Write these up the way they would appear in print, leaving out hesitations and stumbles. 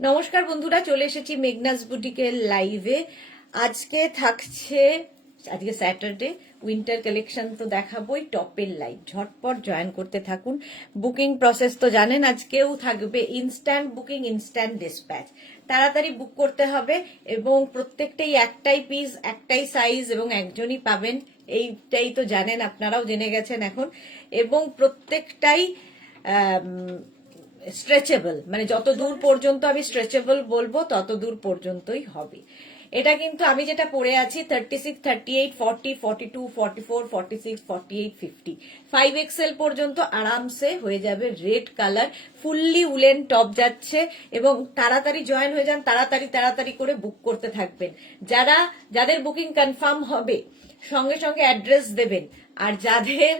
নমস্কার বন্ধুরা, চলে এসেছি মেঘনাস বুটিকের লাইভে। আজকে থাকছে, আজকে স্যাটারডে, উইন্টার কালেকশন তো দেখাবোই। টপের লাইভ ঝটপট জয়েন করতে থাকুন। বুকিং প্রসেস তো জানেন, আজকেও থাকবে ইনস্ট্যান্ট বুকিং, ইনস্ট্যান্ট ডিসপ্যাচ। তাড়াতাড়ি বুক করতে হবে এবং প্রত্যেকটাই একটাই পিস, একটাই সাইজ এবং একজনই পাবেন। এইটাই তো জানেন, আপনারাও জেনে গেছেন এখন। এবং প্রত্যেকটাই স্ট্রেচেবল, মানে যত দূর পর্যন্ত আমি স্ট্রেচেবল বলবো তত দূর পর্যন্তই হবে। এটা কিন্তু আমি যেটা পরে আছি 36, 38, 40, 42, 44, 46, 48, 50, 5XL পর্যন্ত আরামসে হয়ে যাবে। Red colour fully woollen top যাচ্ছে এবং তাড়াতাড়ি জয়েন হয়ে যান, তাড়াতাড়ি তাড়াতাড়ি করে বুক করতে থাকবেন। যাদের বুকিং কনফার্ম হবে সঙ্গে সঙ্গে অ্যাড্রেস দেবেন, আর যাদের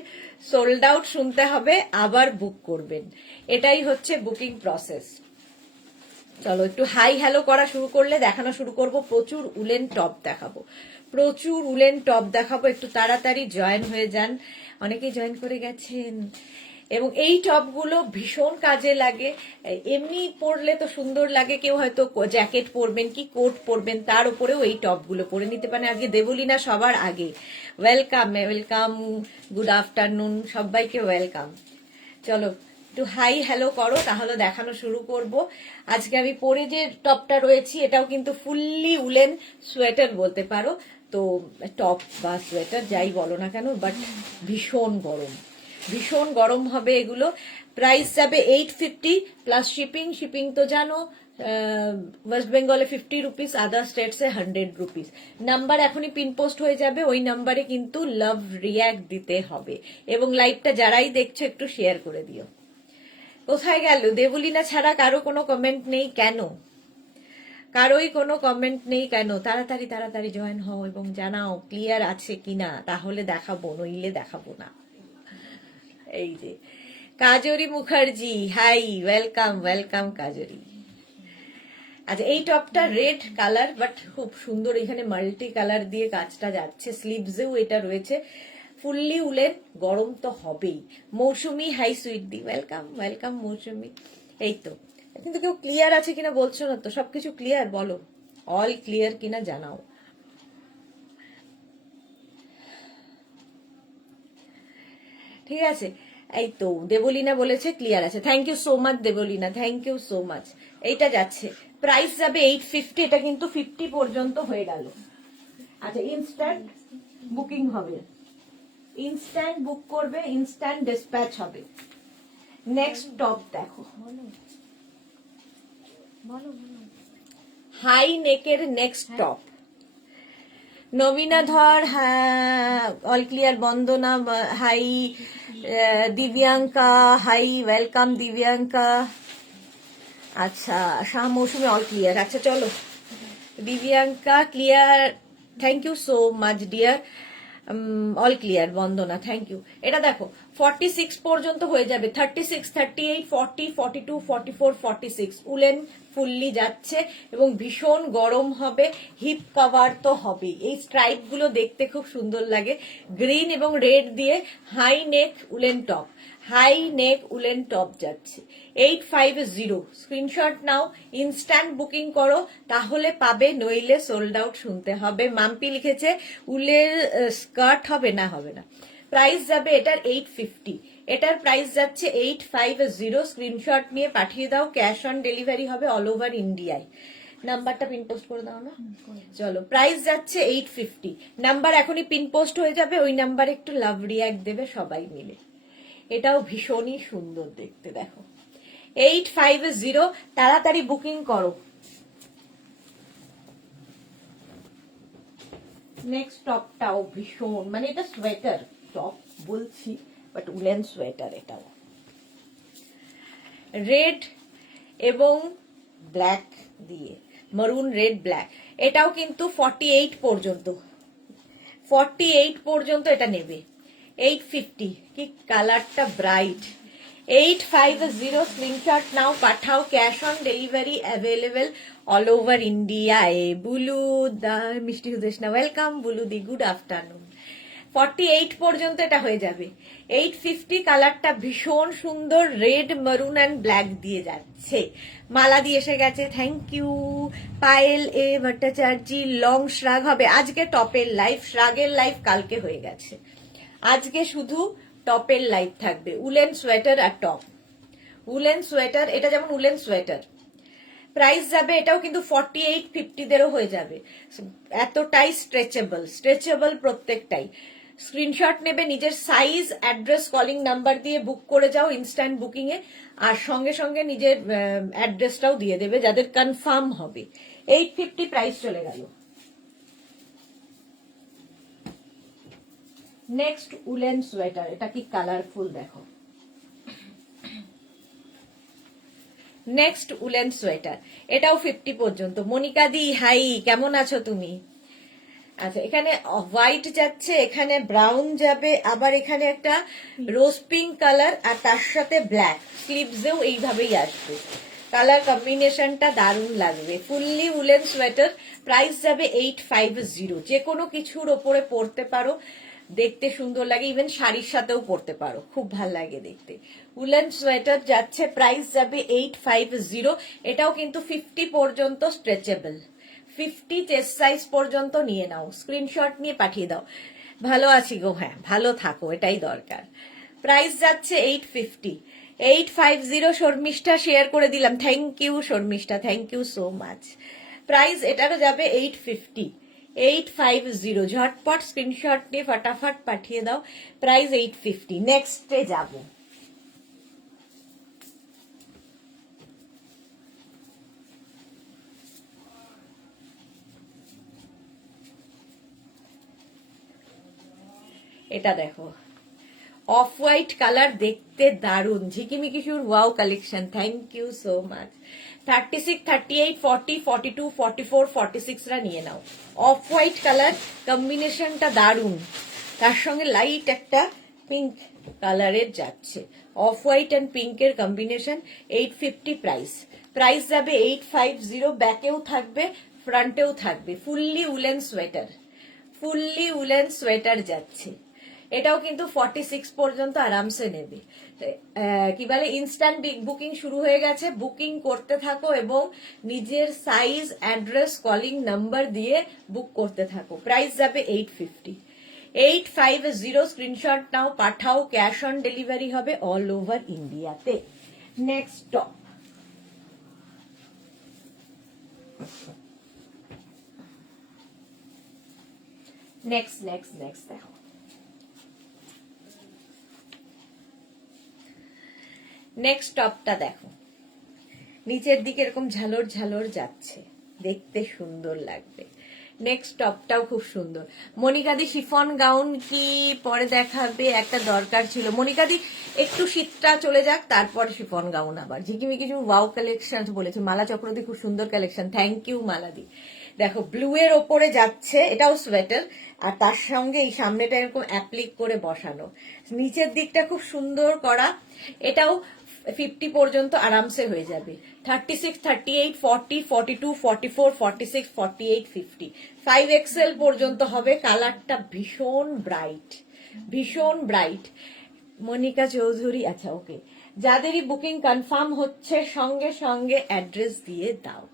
সোল্ড আউট শুনতে হবে আবার বুক করবেন। এটাই হচ্ছে বুকিং প্রসেস। চলো একটু হাই হ্যালো করা শুরু করলে দেখানো শুরু করব। প্রচুর উলেন টপ দেখাবো, প্রচুর উলেন টপ দেখাবো। একটু তাড়াতাড়ি জয়েন হয়ে যান, অনেকেই জয়েন করে গেছেন। এবং এই টপগুলো ভীষণ কাজে লাগে। এমনি পরলে তো সুন্দর লাগে, কেউ হয়তো জ্যাকেট পরবেন কি কোট পরবেন, তার উপরেও এই টপগুলো পরে নিতে পারেন। আজকে দেবলীনা সবার আগে ওয়েলকাম, ওয়েলকাম, গুড আফটারনুন, সবাইকে ওয়েলকাম। চলো একটু হাই হ্যালো করো, তাহলে দেখানো শুরু করব। আজকে আমি পরে যে টপটা রয়েছি এটাও কিন্তু ফুললি উলেন সোয়েটার বলতে পারো। তো টপ বা সোয়েটার যাই বলো না কেন, বাট ভীষণ গরম, ভীষণ গরম হবে এগুলো। প্রাইস যাবে 850 প্লাস শিপিং। শিপিং তো জানো, ওয়েস্ট বেঙ্গলে 50 রুপিস, আদার স্টেটসে 100 রুপিস। নাম্বার এখনই পিন পোস্ট হয়ে যাবে, ওই নাম্বারে কিন্তু লাভ রিয়াক্ট দিতে হবে। এবং লাইভটা যারাই দেখছো একটু শেয়ার করে দিও। কোথায় গেল দেবলীনা ছাড়া? কারো কোনো কমেন্ট নেই কেন? কারোই কোনো কমেন্ট নেই কেন? তাড়াতাড়ি তাড়াতাড়ি জয়েন হও এবং জানাও ক্লিয়ার আছে কিনা, তাহলে দেখাবো, নইলে দেখাবো না। এই যে Kajri Mukherjee, hi, welcome welcome Kajri. আচ্ছা, এই টপটা রেড কালার বাট খুব সুন্দর, এখানে মাল্টি কালার দিয়ে কাজটা যাচ্ছে। স্লিভসেও এটা রয়েছে, ফুললি উলেন, গরম তো হবেই। মৌসুমি, হাই সুইট দি, ওয়েলকাম ওয়েলকাম মৌসুমি। এই তো, কিন্তু কেউ ক্লিয়ার আছে কিনা বলছো না তো, সবকিছু ক্লিয়ার বলো, অল ক্লিয়ার কিনা জানাও। ঠিক আছে, এই তো দেবলীনা বলেছে ক্লিয়ার আছে। Thank you so much Debolina, thank you so much. এইটা যাচ্ছে, প্রাইস যাবে 850। এটা কিন্তু 50 পর্যন্ত হয়ে গেল। আচ্ছা, ইনস্ট্যান্ট বুকিং হবে, ইনস্ট্যান্ট বুক করবে, ইনস্ট্যান্ট ডিসপ্যাচ হবে। নেক্সট টপ দেখো, হাই নেকের নেক্সট টপ। নবীনা ধর, হ্যাঁ, all clear. Bandana, hi. Dibyanka, hi, welcome Dibyanka. আচ্ছা, শাহ মৌসুমী, অল ক্লিয়ার। আচ্ছা চলো, Dibyanka clear, thank you so much dear. All clear Bandana, thank you. এটা দেখো 46 পর্যন্ত হয়ে যাবে, 36, 38, 40, 42, 44, 46 উলেন ফুললি যাচ্ছে এবং ভীষণ গরম হবে। হিপ কভার তো হবেই। এই স্ট্রাইপ গুলো দেখতে খুব সুন্দর লাগে, গ্রিন এবং রেড দিয়ে। High neck woollen top, high neck woollen top যাচ্ছে 850। স্ক্রিনশট নাও, ইনস্ট্যান্ট বুকিং করো, তাহলে পাবে, নইলে সোল্ড আউট শুনতে হবে। মাম্পি লিখেছে উলের স্কার্ট হবে না, হবে না। প্রাইস যাবে এটার 850, এটার প্রাইস যাচ্ছে 850। স্ক্রিনশট নিয়ে পাঠিয়ে দাও, ক্যাশ অন ডেলিভারি হবে অল ওভার ইন্ডিয়ায়। নাম্বারটা পিন পোস্ট করে দাও না। চলো, প্রাইস যাচ্ছে 850। নাম্বার এখনই পিন পোস্ট হয়ে যাবে, ওই নাম্বারে একটু লাভ রিয়াক্ট দেবে সবাই মিলে। এটাও ভীষণই সুন্দর দেখতে, দেখো 850। তাড়াতাড়ি বুকিং করো। নেক্সট টপটাও ভীষণ, মানে এটা সোয়েটার টপ বলছি বাট উলেন সোয়েটার। এটাও রেড এবং ব্ল্যাক দিয়ে, মারুন রেড ব্ল্যাক। এটাও কিন্তু 48 পর্যন্ত, 48 পর্যন্ত এটা নেবে। 850, কি কালারটা ব্রাইট। 850 স্ক্রিনশট নাও, পাঠাও, cash on delivery available all over ইন্ডিয়ায়। বুলু দা, মিষ্টি হুদেশ না, ওয়েলকাম বুলু দি, গুড আফটারনুন। 48 পর্যন্ত এটা হয়ে যাবে। 850 কালারটা ভীষণ সুন্দর, রেড মারুন অ্যান্ড ব্ল্যাক দিয়ে যাচ্ছে। মালা দিয়ে এসে গেছে, thank you. Payel A Bhattacharya, long shrug হবে আজকে। টপের লাইভ, শ্রাগের লাইভ কালকে হয়ে গেছে, আজকে শুধু টপের লাইভ থাকবে। উলেন সোয়েটার আর টপ, উলেন সোয়েটার, এটা যেমন উলেন সোয়েটার, প্রাইস যাবে এটাও কিন্তু 48-50 দেরও হয়ে যাবে। এতটাই স্ট্রেচেবল, স্ট্রেচেবল প্রত্যেকটাই। স্ক্রিনশট নেবে, নিজের সাইজ, অ্যাড্রেস, কলিং নাম্বার দিয়ে বুক করে যাও ইনস্ট্যান্ট বুকিং এ, আর সঙ্গে সঙ্গে নিজের অ্যাড্রেসটাও দিয়ে দেবে যাদের কনফার্ম হবে। 850 প্রাইস চলে গেল। নেক্সট উলেন সোয়েটার, এটা কি কালারফুল দেখো। নেক্সট উলেন সোয়েটার, এটাও 50 পর্যন্ত। মনিকা দি হাই, কেমন আছো তুমি? আচ্ছা, এখানে হোয়াইট যাচ্ছে, এখানে ব্রাউন যাবে, আবার এখানে একটা রোজ পিঙ্ক কালার, আর তার সাথে ব্ল্যাক স্লিভসেও এইভাবেই আসবে। কালার কম্বিনেশনটা দারুণ লাগবে। ফুললি উলেন সোয়েটার, প্রাইস যাবে 850। যে কোনো কিছুর ওপরে পরতে পারো, দেখতে সুন্দর লাগে, ইভেন শাড়ির সাথেও পরতে পারো, খুব ভাল লাগে দেখতে। উলেন সোয়েটার যাচ্ছে, প্রাইস যাবে 850। এটাও কিন্তু 50 পর্যন্ত স্ট্রেচেবল, 50 চেস্ট সাইজ পর্যন্ত নিয়ে নাও, স্ক্রিনশট নিয়ে পাঠিয়ে দাও। ভালো আছি গো, হ্যাঁ ভালো থাকো, এটাই দরকার। প্রাইস যাচ্ছে 850। 850 শর্মিষ্ঠা শেয়ার করে দিলাম, thank you Sharmistha, thank you so much. Price এটারও যাবে 850। 850 ঝটপট স্ক্রিনশট নিয়ে ফটাফট পাঠিয়ে দাও, প্রাইস 850। নেক্সটে যাব। এটা দেখো, অফ হোয়াইট কালার, দেখতে দারুন, ঝিকিমিকি সুর, wow collection, thank you so much. 36, 38, 40, 42, 44, 46 রা নিয়ে নাও। অফ হোয়াইট কালার কম্বিনেশনটা দারুন, তার সঙ্গে লাইট একটা পিঙ্ক কালারের যাচ্ছে। অফ হোয়াইট অ্যান্ড পিঙ্কের কম্বিনেশন, 850 প্রাইস। প্রাইস যাবে 850, ব্যাকেও থাকবে ফ্রন্টেও থাকবে। Fully woollen sweater, fully woollen sweater যাচ্ছে। এটাও কিন্তু 46 পর্যন্ত আরামসে নেবে। কি বলে, ইনস্ট্যান্ট বুকিং শুরু হয়ে গেছে, বুকিং করতে থাকো এবং নিজের সাইজ, অ্যাড্রেস, কলিং নাম্বার দিয়ে বুক করতে থাকো। প্রাইস যাবে 850। 850 স্ক্রিনশট নাও, পাঠাও, ক্যাশ অন ডেলিভারি হবে অল ওভার ইন্ডিয়াতে। Next top, next next next দেখো। নেক্সট টপটা দেখো, নিচের দিকে এরকম ঝালর ঝালর যাচ্ছে, দেখতে সুন্দর লাগবে। নেক্সট টপটাও খুব সুন্দর। মনিকাদি শিফন গাউন কি পরে দেখাবে? একটা দরকার ছিল মনিকাদি, একটু শীতটা চলে যাক তারপর শিফন গাউন আবার। ঝিকিমিকি কিছু ওয়াও কালেকশন বলেছে মালা চক্রবর্তী, খুব সুন্দর কালেকশন, থ্যাংক ইউ মালাদি। দেখো ব্লু এর ওপরে যাচ্ছে, এটাও সোয়েটার, আর তার সঙ্গে এই সামনেটা এরকম অ্যাপ্লিক করে বসানো, নিচের দিকটা খুব সুন্দর করা। এটাও 50 পর্যন্ত আরামসে হয়ে যাবে। 36, 38, 40, 42, 44, 46, 48, 50, 5XL পর্যন্ত হবে। কালারটা ভীষণ ব্রাইট, ভীষণ ব্রাইট। মনিকা চৌধুরী, আচ্ছা ওকে, যাদেরই বুকিং কনফার্ম হচ্ছে সঙ্গে সঙ্গে অ্যাড্রেস দিয়ে দাও।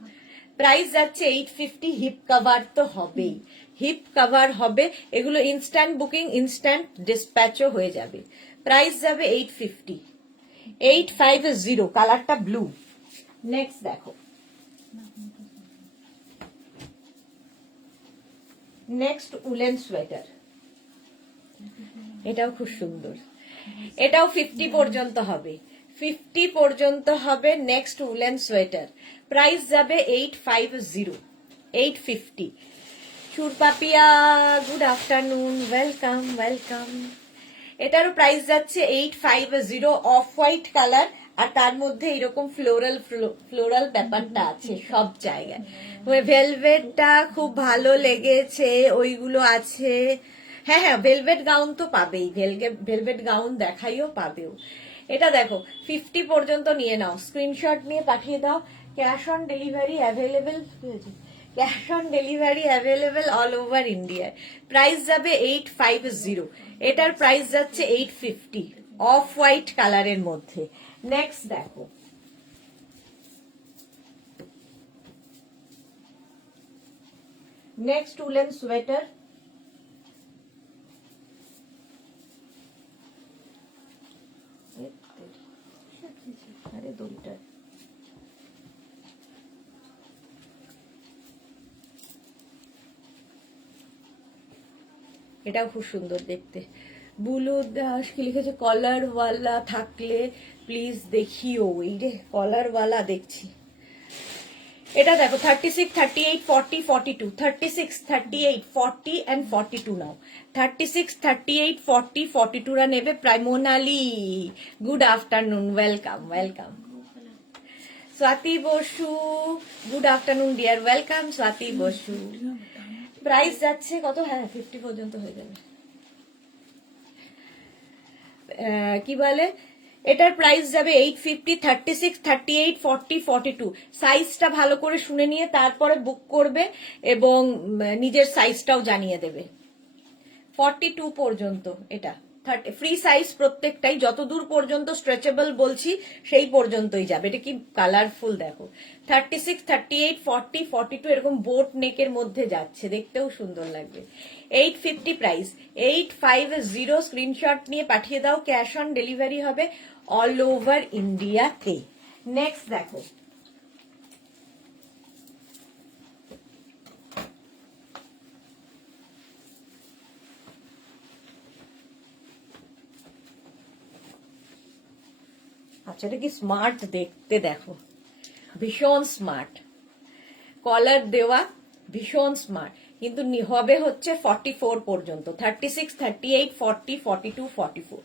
প্রাইস যাচ্ছে 850। হিপ কভার তো হবেই, হিপ কভার হবে, এগুলো ইনস্ট্যান্ট বুকিং, ইনস্ট্যান্ট ডিসপ্যাচও হয়ে যাবে। প্রাইস যাবে 850। 850, কালারটা ব্লু। নেক্সট দেখো, নেক্সট উলেন সোয়েটার, এটাও খুব সুন্দর, এটাও 50 পর্যন্ত হবে, 50 পর্যন্ত হবে। নেক্সট উলেন সোয়েটার, প্রাইস যাবে 850। 850। সুরপাপিয়া, গুড আফটারনুন, ওয়েলকাম ওয়েলকাম। এটারও প্রাইস যাচ্ছে 850। অফ হোয়াইট কালার, আর তার মধ্যে এরকম ফ্লোরাল ফ্লোরাল ব্যাপারটা আছে সব জায়গায়। ভেলভেটটা খুব ভালো লেগেছে, ওইগুলো আছে। হ্যাঁ হ্যাঁ, ভেলভেট গাউন তো পাবেই, ভেলভেট গাউন দেখাইও, পাবেও। এটা দেখো 50 পর্যন্ত নিয়ে নাও, স্ক্রিনশট নিয়ে পাঠিয়ে দাও, cash on delivery available. Cash on delivery available all over ইন্ডিয়ায়। প্রাইস যাবে 850, এটার প্রাইস যাচ্ছে 850, অফ হোয়াইট কালারের মধ্যে। নেক্সট দেখো, নেক্সট উলেন সোয়েটার, আরে দড়িটা এটাও খুব সুন্দর দেখতে। বুলু দাস কি লিখেছে, কলার ওয়ালা থাকলে প্লিজ দেখিও। এই রে কলার ওয়ালা দেখছি। এটা দেখো 36, 38, 40, 42, 36, 38, 40 and 42 নাও। 36, 38, 40, 42 রা নেবে। প্রাইমোনালি good afternoon, welcome welcome. Swati Basu good afternoon dear, welcome Swati Basu. Price যাচ্ছে কত? হ্যাঁ 50 পর্যন্ত হয়ে যাবে। কি বলে, এটার প্রাইস যাবে 850, 36, 38, 40, 42। সাইজটা ভালো করে শুনে নিয়ে তারপরে বুক করবে এবং নিজের সাইজটাও জানিয়ে দেবে। 42 পর্যন্ত এটা ফ্রি সাইজ প্রত্যেকটাই, যতদূর পর্যন্ত স্ট্রেচেবল বলছি সেই পর্যন্তই যাবে। এটা কি কালারফুল দেখো। 36, 38, 40, 42 এরকম বোট নেকের মধ্যে যাচ্ছে, দেখতেও সুন্দর লাগবে। 850 প্রাইস, 850 স্ক্রিনশট নিয়ে পাঠিয়ে দাও। ক্যাশ অন ডেলিভারি হবে অল ওভার ইন্ডিয়াতে। নেক্সট দেখো, আচ্ছা এটা কি স্মার্ট দেখতে, দেখো ভীষণ স্মার্ট, কলার দেওয়া, ভীষণ স্মার্ট। কিন্তু হবে হচ্ছে 44 পর্যন্ত। 36, 38, 40, 42, 44,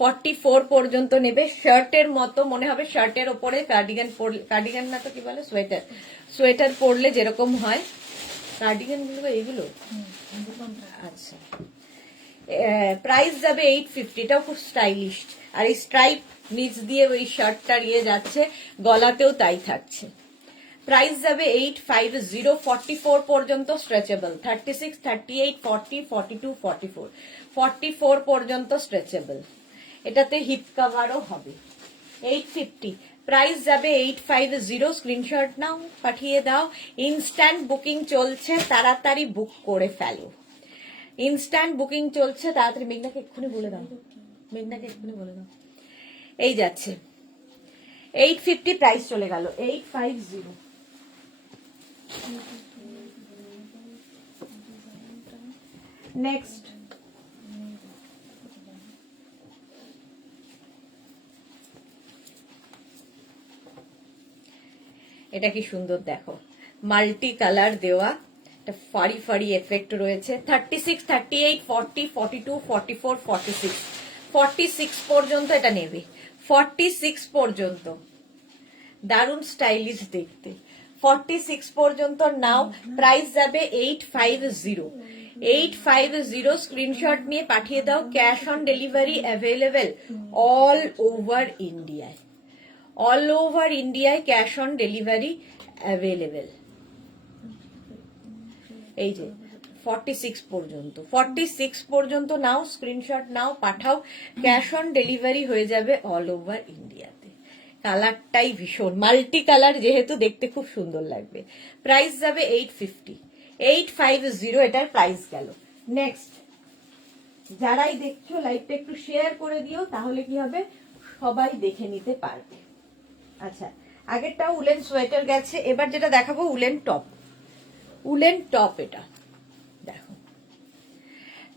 44 পর্যন্ত নেবে। শার্টের মতো মনে হবে, শার্টের ওপরে কার্ডিগান পরলে, কার্ডিগান না তো কি বলে, সোয়েটার, সোয়েটার পরলে যেরকম হয় কার্ডিগান গুলো এইগুলো। আচ্ছা প্রাইস যাবে 850, এটাও খুব স্টাইলিশ। আর এই স্ট্রাইপ নিচ দিয়ে ওই শার্টটার ইয়ে যাচ্ছে, গলাতেও তাই থাকছে। প্রাইস যাবে 850, 44 পর্যন্ত স্ট্রেচেবল। 36, 38, 40, 42, 44, 44 পর্যন্ত স্ট্রেচেবল। এটাতে হিপ কভারও হবে। 850 প্রাইস যাবে 850, স্ক্রিনশট নাও পাঠিয়ে দাও। ইনস্ট্যান্ট বুকিং চলছে, তাড়াতাড়ি বুক করে ফেলো। ইনস্ট্যান্ট বুকিং চলছে, তাড়াতাড়ি। মেঘনাকে এক্ষুনি বলে দাও, মেঘনাকে এক্ষুনি বলে দাও। এই যাচ্ছে 850 প্রাইস চলে গেল 850। নেক্সট এটা কি সুন্দর দেখো, মাল্টি কালার দেওয়া, একটা ফাড়ি ফাড়ি এফেক্ট রয়েছে। 36, 38, 40, 42, 44, 46, 46 পর্যন্ত এটা নেবে। 46 পর্যন্ত দারুণ স্টাইলিশ দেখতে। 46 পর্যন্ত নাও। প্রাইস যাবে 850, 850 স্ক্রিনশট নিয়ে পাঠিয়ে দাও। Cash on delivery available all over ইন্ডিয়ায়, অল ওভার ইন্ডিয়ায় ক্যাশ অন ডেলিভারি অ্যাভেলেবেল। এই যে 46 পর্যন্ত, 46 পর্যন্ত নাও, স্ক্রিনশট নাও, পাঠাও। ক্যাশ অন ডেলিভারি হয়ে যাবে অল ওভার ইন্ডিয়াতে। কালারটাই ভীষণ মাল্টি কালার, যেহেতু দেখতে খুব সুন্দর লাগবে। প্রাইস যাবে 850, 850 এটার প্রাইস গেল। নেক্সট, যারাই দেখছো লাইভটা একটু শেয়ার করে দিও, তাহলে কি হবে সবাই দেখে নিতে পারবে। আচ্ছা আগেরটা উলেন সোয়েটার গেছে, এবার যেটা দেখাবো উলেন টপ। উলেন টপ এটা দেখো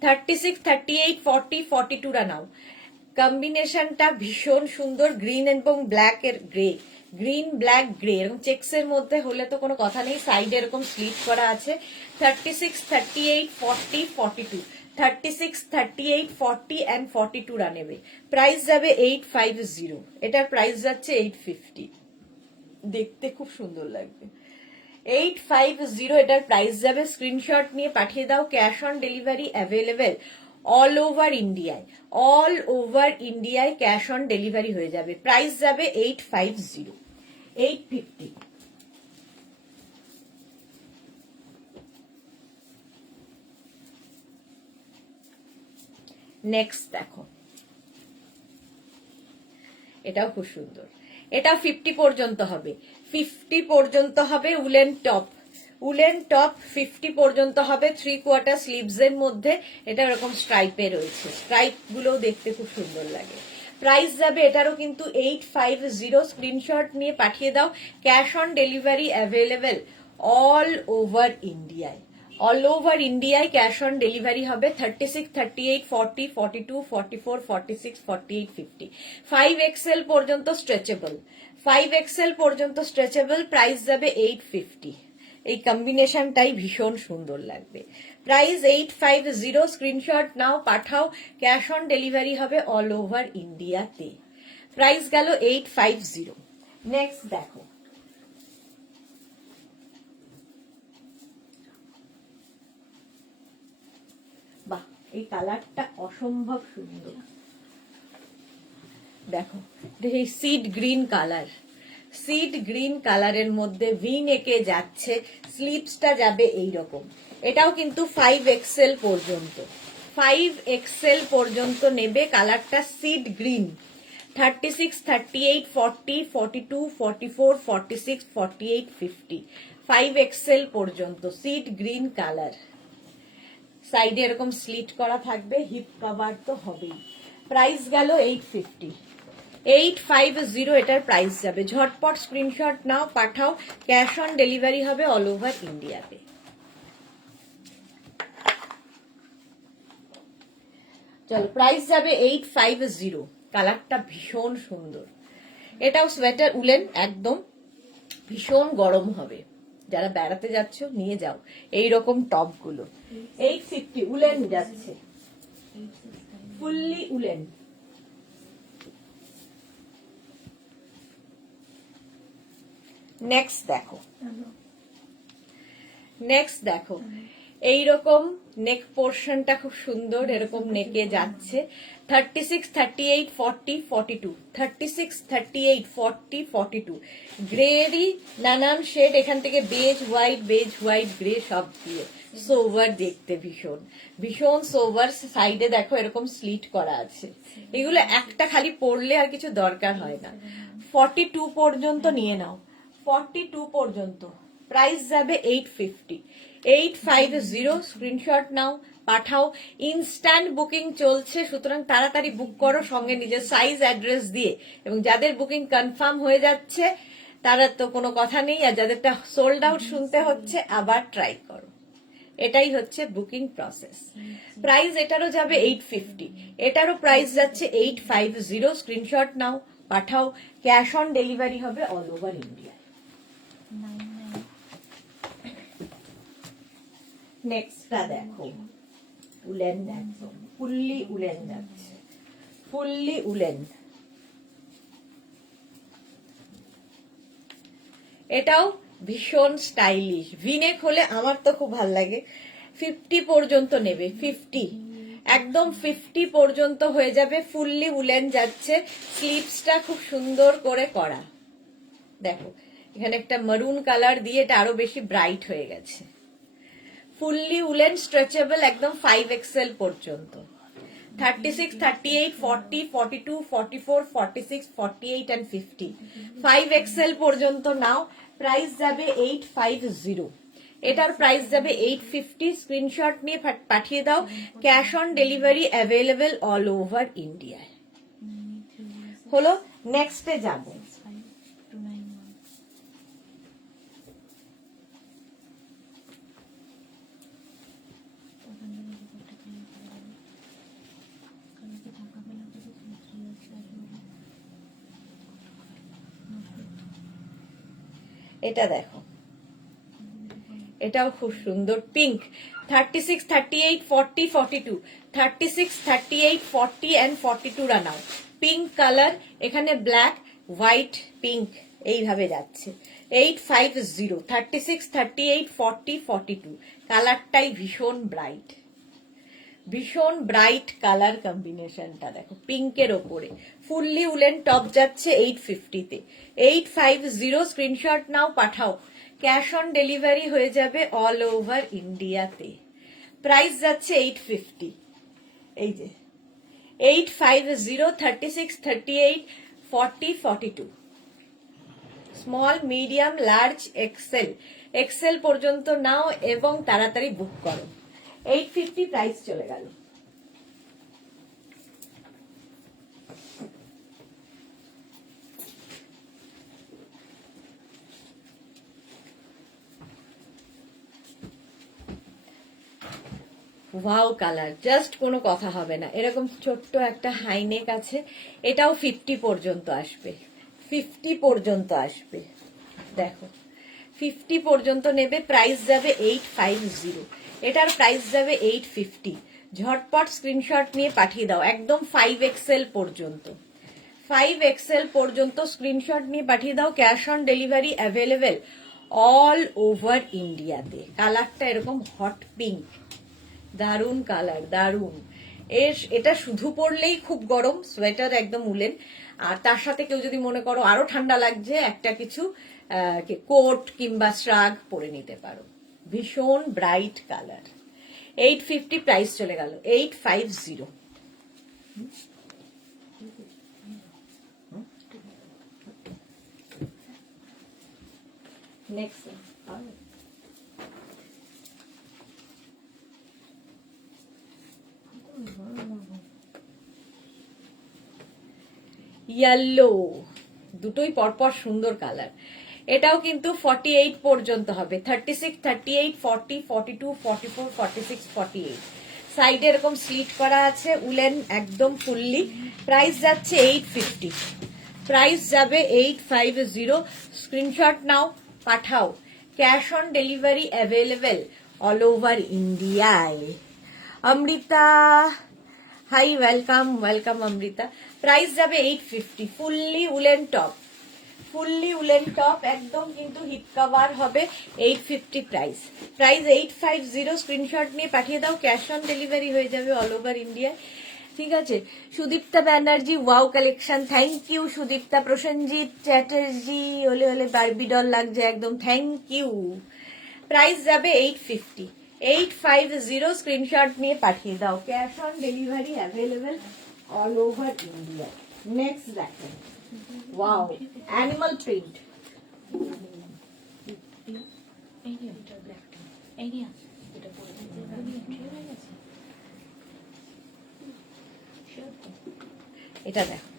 36, 38, 40, 42 রা নাও। কম্বিনেশনটা ভীষণ সুন্দর, গ্রিন এবং ব্ল্যাক এর গ্রে, গ্রিন ব্ল্যাক গ্রে, এরকম চেক্স এর মধ্যে হলে তো কোনো কথা নেই। সাইডে এরকম স্লিট করা আছে। 36, 38, 40, 42, 36, 38, 40 and 42 রা নেবে। প্রাইস যাবে 850, এটার প্রাইস যাচ্ছে 850। দেখতে খুব সুন্দর লাগবে। 850 এটার প্রাইস যাবে। স্ক্রিনশট নিয়ে পাঠিয়ে দাও। Cash on delivery available all over ইন্ডিয়ায়, অল ওভার ইন্ডিয়ায় ক্যাশ অন ডেলিভারি হয়ে যাবে। প্রাইস যাবে 850, 850। নেক্সট দেখো, এটাও খুব সুন্দর, এটা 50 পর্যন্ত হবে, 50 পর্যন্ত হবে উলেন টপ, উলেন টপ 50 পর্যন্ত হবে, 3/4 স্লিভস এর মধ্যে, এটা এরকম স্ট্রাইপে রয়েছে, স্ট্রাইপ গুলো দেখতে খুব সুন্দর লাগে। প্রাইস যাবে এটারও কিন্তু 850, স্ক্রিনশট নিয়ে পাঠিয়ে দাও। Cash on delivery available all over ইন্ডিয়ায়, অল ওভার ইন্ডিয়ায় ক্যাশ অন ডেলিভারি হবে। 36, 38, 40, 42, 44, 46, 48, 50, 5XL পর্যন্ত স্ট্রেচেবল, 5XL পর্যন্ত স্ট্রেচেবল। প্রাইস যাবে 850, এই কম্বিনেশনটাই ভীষণ সুন্দর লাগবে। প্রাইস 850, স্ক্রিনশট নাও পাঠাও, ক্যাশ অন ডেলিভারি হবে অল ওভার ইন্ডিয়াতে। প্রাইস গেল 850। নেক্সট দেখো, বাহ এই কালারটা অসম্ভব সুন্দর, দেখো এই seed green colour, seed green কালারের মধ্যে ভি নেকে যাচ্ছে, স্লিভসটা যাবে এইরকম। এটাও কিন্তু 5XL পর্যন্ত, 5XL পর্যন্ত নেবে, কালারটা সিড গ্রিন। 36, 38, 40, 42, 44, 46, 48, 50, 5XL পর্যন্ত সিড গ্রিন কালার। সাইডে এরকম স্লিট করা থাকবে, হিপ কভার তো হবেই। প্রাইস গেল 850, 850 এটার প্রাইস যাবে। ঝটপট স্ক্রিনশট নাও পাঠাও, ক্যাশ অন ডেলিভারি হবে অল ওভার ইন্ডিয়াতে। চলো প্রাইস যাবে 850, কালারটা ভীষণ সুন্দর, এটাও সোয়েটার উলেন, একদম ভীষণ গরম হবে, যারা বেড়াতে যাচ্ছ নিয়ে যাও এইরকম টপ গুলো। 850 উলেন যাচ্ছে, ফুললি উলেন। নেক্সট দেখো, নেক্সট দেখো এইরকম নেক পোর্শনটা খুব সুন্দর, এরকম নেকে যাচ্ছে। 36, 38, 40, 42, 36, 38, 40, 42, গ্রেরই নানান শেড, এখান থেকে বেজ হোয়াইট গ্রে সব দিয়ে সোভার, দেখতে ভীষণ ভীষণ সোভার। সাইডে দেখো এরকম স্লিট করা আছে, এগুলো একটা খালি পরলে আর কিছু দরকার হয় না। 42 পর্যন্ত নিয়ে নাও, 42 পর্যন্ত। প্রাইস যাবে 850, 850, স্ক্রিনশট নাও পাঠাও। ইনস্ট্যান্ট বুকিং চলছে, সুতরাং তাড়াতাড়ি বুক করো সঙ্গে নিজের সাইজ অ্যাড্রেস দিয়ে, এবং যাদের বুকিং কনফার্ম হয়ে যাচ্ছে তারা তো কোনো কথা নেই, আর যাদেরটা সোল্ড আউট শুনতে হচ্ছে আবার ট্রাই করো, এটাই হচ্ছে বুকিং প্রসেস। প্রাইস এটারও যাবে 850, এটারও প্রাইস যাচ্ছে 850, স্ক্রিনশট নাও পাঠাও, ক্যাশ অন ডেলিভারি হবে অল ওভার ইন্ডিয়া। নেক্সটটা দেখো, উলেন দেখো, ফুললি উলেন যাচ্ছে, ফুললি উলেন। এটাও ভীষণ স্টাইলিশ, ভিনেক হলে আমার তো খুব ভাল লাগে। 50 পর্যন্ত নেবে, 50, একদম 50 পর্যন্ত হয়ে যাবে, ফুললি উলেন যাচ্ছে। স্লিভসটা খুব সুন্দর করে করা, দেখো এখানে একটা মারুন কালার দিয়ে এটা আরো বেশি ব্রাইট হয়ে গেছে। ফুললি উলেন, স্ট্রেচেবল, একদম 5XL পর্যন্ত। 36, 38, 40, 42, 44, 46, 48 and 50, 5XL পর্যন্ত নাও। প্রাইস যাবে 850, এটার প্রাইস যাবে 850, স্ক্রিনশট নিয়ে পাঠিয়ে দাও। Cash on delivery available all over ইন্ডিয়ায়। হলো, নেক্সটে যাবো। এটা দেখো, এটাও খুব সুন্দর, পিঙ্ক। 36, 38, 40, 42, 36, 38, 40 and 42 রানাও, পিঙ্ক কালার, এখানে ব্ল্যাক হোয়াইট পিঙ্ক এইভাবে যাচ্ছে। 850, 36, 38, 40, 42, কালারটাই ভীষণ ব্রাইট, ভীষণ ব্রাইট কালার কম্বিনেশনটা দেখো, পিঙ্কের ওপরে। ফুললি উলেন টপ যাচ্ছে 850-তে, 850, স্ক্রিনশট নাও পাঠাও, ক্যাশ অন ডেলিভারি হয়ে যাবে অল ওভার ইন্ডিয়াতে। প্রাইস যাচ্ছে 850, এই যে 850, 36, 38, 40, 42. Small, medium, large, XL, XL পর্যন্ত নাও এবং তাড়াতাড়ি বুক করো। 850 প্রাইস চলে গেল। ওয়াও কালার, জাস্ট কোনো কথা হবে না। এরকম ছোট্ট একটা হাইনেক আছে, এটাও 50 পর্যন্ত আসবে, 50 পর্যন্ত আসবে। দেখো 50 পর্যন্ত নেবে, প্রাইস যাবে 850, এটার প্রাইস যাবে 850। ঝটপট স্ক্রিনশট নিয়ে পাঠিয়ে দাও, একদম 5XL পর্যন্ত, 5XL পর্যন্ত স্ক্রিনশট নিয়ে পাঠিয়ে দাও। Cash on delivery available all over ইন্ডিয়াতে। কালারটা এরকম হট পিঙ্ক, দারুন কালার, দারুন। এটা শুধু পরলেই খুব গরম, সোয়েটার একদম উলেন। আর তার সাথে কেউ যদি মনে করো আরো ঠান্ডা লাগছে, একটা কিছু কোট কিংবা শ্রাগ পরে নিতে পারো। ভীষণ ব্রাইট কালার। 850 প্রাইস চলে গেল, 850। নেক্সট ইয়েলো, দুটোই পরপর সুন্দর কালার। এটাও কিন্তু 48 পর্যন্ত হবে, 36, 38, 40, 42, 44, 46, 48। সাইডে এরকম স্লিট করা আছে, উলেন একদম ফুললি। প্রাইস যাচ্ছে 850, প্রাইস যাবে 850। স্ক্রিনশট নাও, পাঠাও। Cash on delivery available all over ইন্ডিয়ায়। Amrita, hi, welcome welcome Amrita. Price যাবে 850, fully woollen top, fully woollen top একদম কিন্তু হিপ কভার হবে। 850 প্রাইস, প্রাইস 850। স্ক্রিনশট নিয়ে পাঠিয়ে দাও, ক্যাশ অন ডেলিভারি হয়ে যাবে অল ওভার ইন্ডিয়া। ঠিক আছে। Sudipta Banerjee, wow collection, thank you Sudipta. Prosenjit Chatterjee, ওলে ওলে বারবি ডল লাগছে একদম, থ্যাংক ইউ। প্রাইস যাবে 850, 850। স্ক্রিনশট নিয়ে পাঠিয়ে দাও, cash on delivery available all over India. Next দেখেন, ওয়াও, অ্যানিমাল প্রিন্ট। এটা দেখো,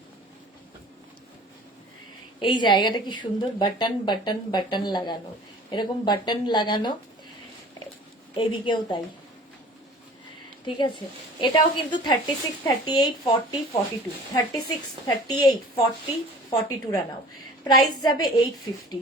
এই জায়গাটা কি সুন্দর, বাটন বাটন বাটন লাগানো, এরকম বাটন লাগানো, এদিকেও তাই। ঠিক আছে। এটাও কিন্তু 36, 38, 40, 42, 36, 38, 40, 42 রানাও। প্রাইস যাবে 850,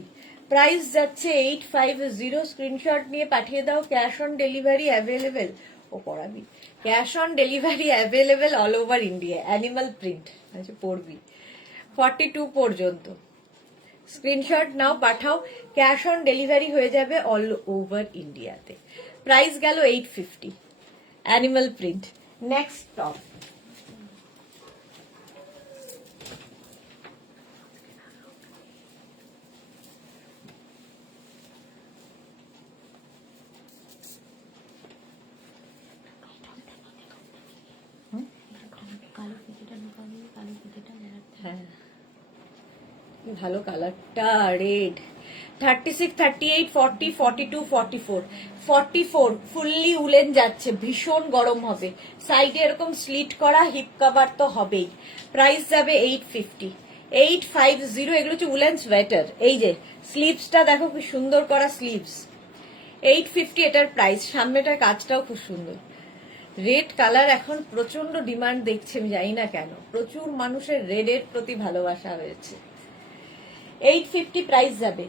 প্রাইস যাচ্ছে 850। স্ক্রিনশট নিয়ে পাঠিয়ে দাও, ক্যাশ অন ডেলিভারি অ্যাভেলেবেল। ও পড়াবি, cash on delivery available all over India. Animal print আচ্ছা পড়বি, 42 পর্যন্ত। স্ক্রিনশট নাও, পাঠাও। ক্যাশ অন ডেলিভারি হয়ে যাবে অল ওভার ইন্ডিয়াতে। প্রাইস গেল 850, অ্যানিমাল প্রিন্ট। নেক্সট টপ, হ্যাঁ ভালো কালারটা, রেড। 36, 38, 40, 42, 44, 44 ফুললি উলেন যাচ্ছে, ভীষণ গরম হবে। সাইডে এরকম স্লিট করা, হিপ কভার তো হবেই। প্রাইস যাবে 850, 850। এগুলো হচ্ছে উলেন সোয়েটার। এই যে স্লিভসটা দেখো কি সুন্দর করা স্লিভস, 850 এটার প্রাইস। সামনেটার কাজটাও খুব সুন্দর। রেড কালার এখন প্রচন্ড ডিমান্ড দেখছি, আমি জানি না কেন, প্রচুর মানুষের রেডের প্রতি ভালোবাসা হয়েছে। 850 প্রাইস যাবে,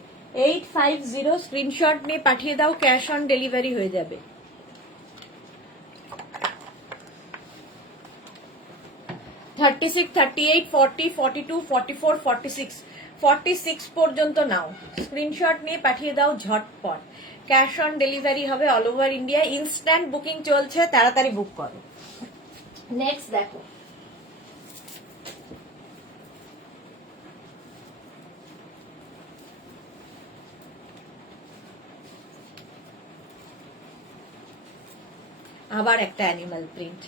850। স্ক্রিনশট নিয়ে পাঠিয়ে দাও, ক্যাশ অন ডেলিভারি হয়ে যাবে। থার্টি সিক্স, 38, 40, 42, 44, 46, 46 পর্যন্ত নাও। স্ক্রিনশট নিয়ে পাঠিয়ে দাও ঝটপট। ক্যাশ অন ডেলিভারি হবে all over India. Instant booking চলছে, তাড়াতাড়ি বুক করো। নেক্সট দেখো, আবার একটা অ্যানিমাল প্রিন্ট।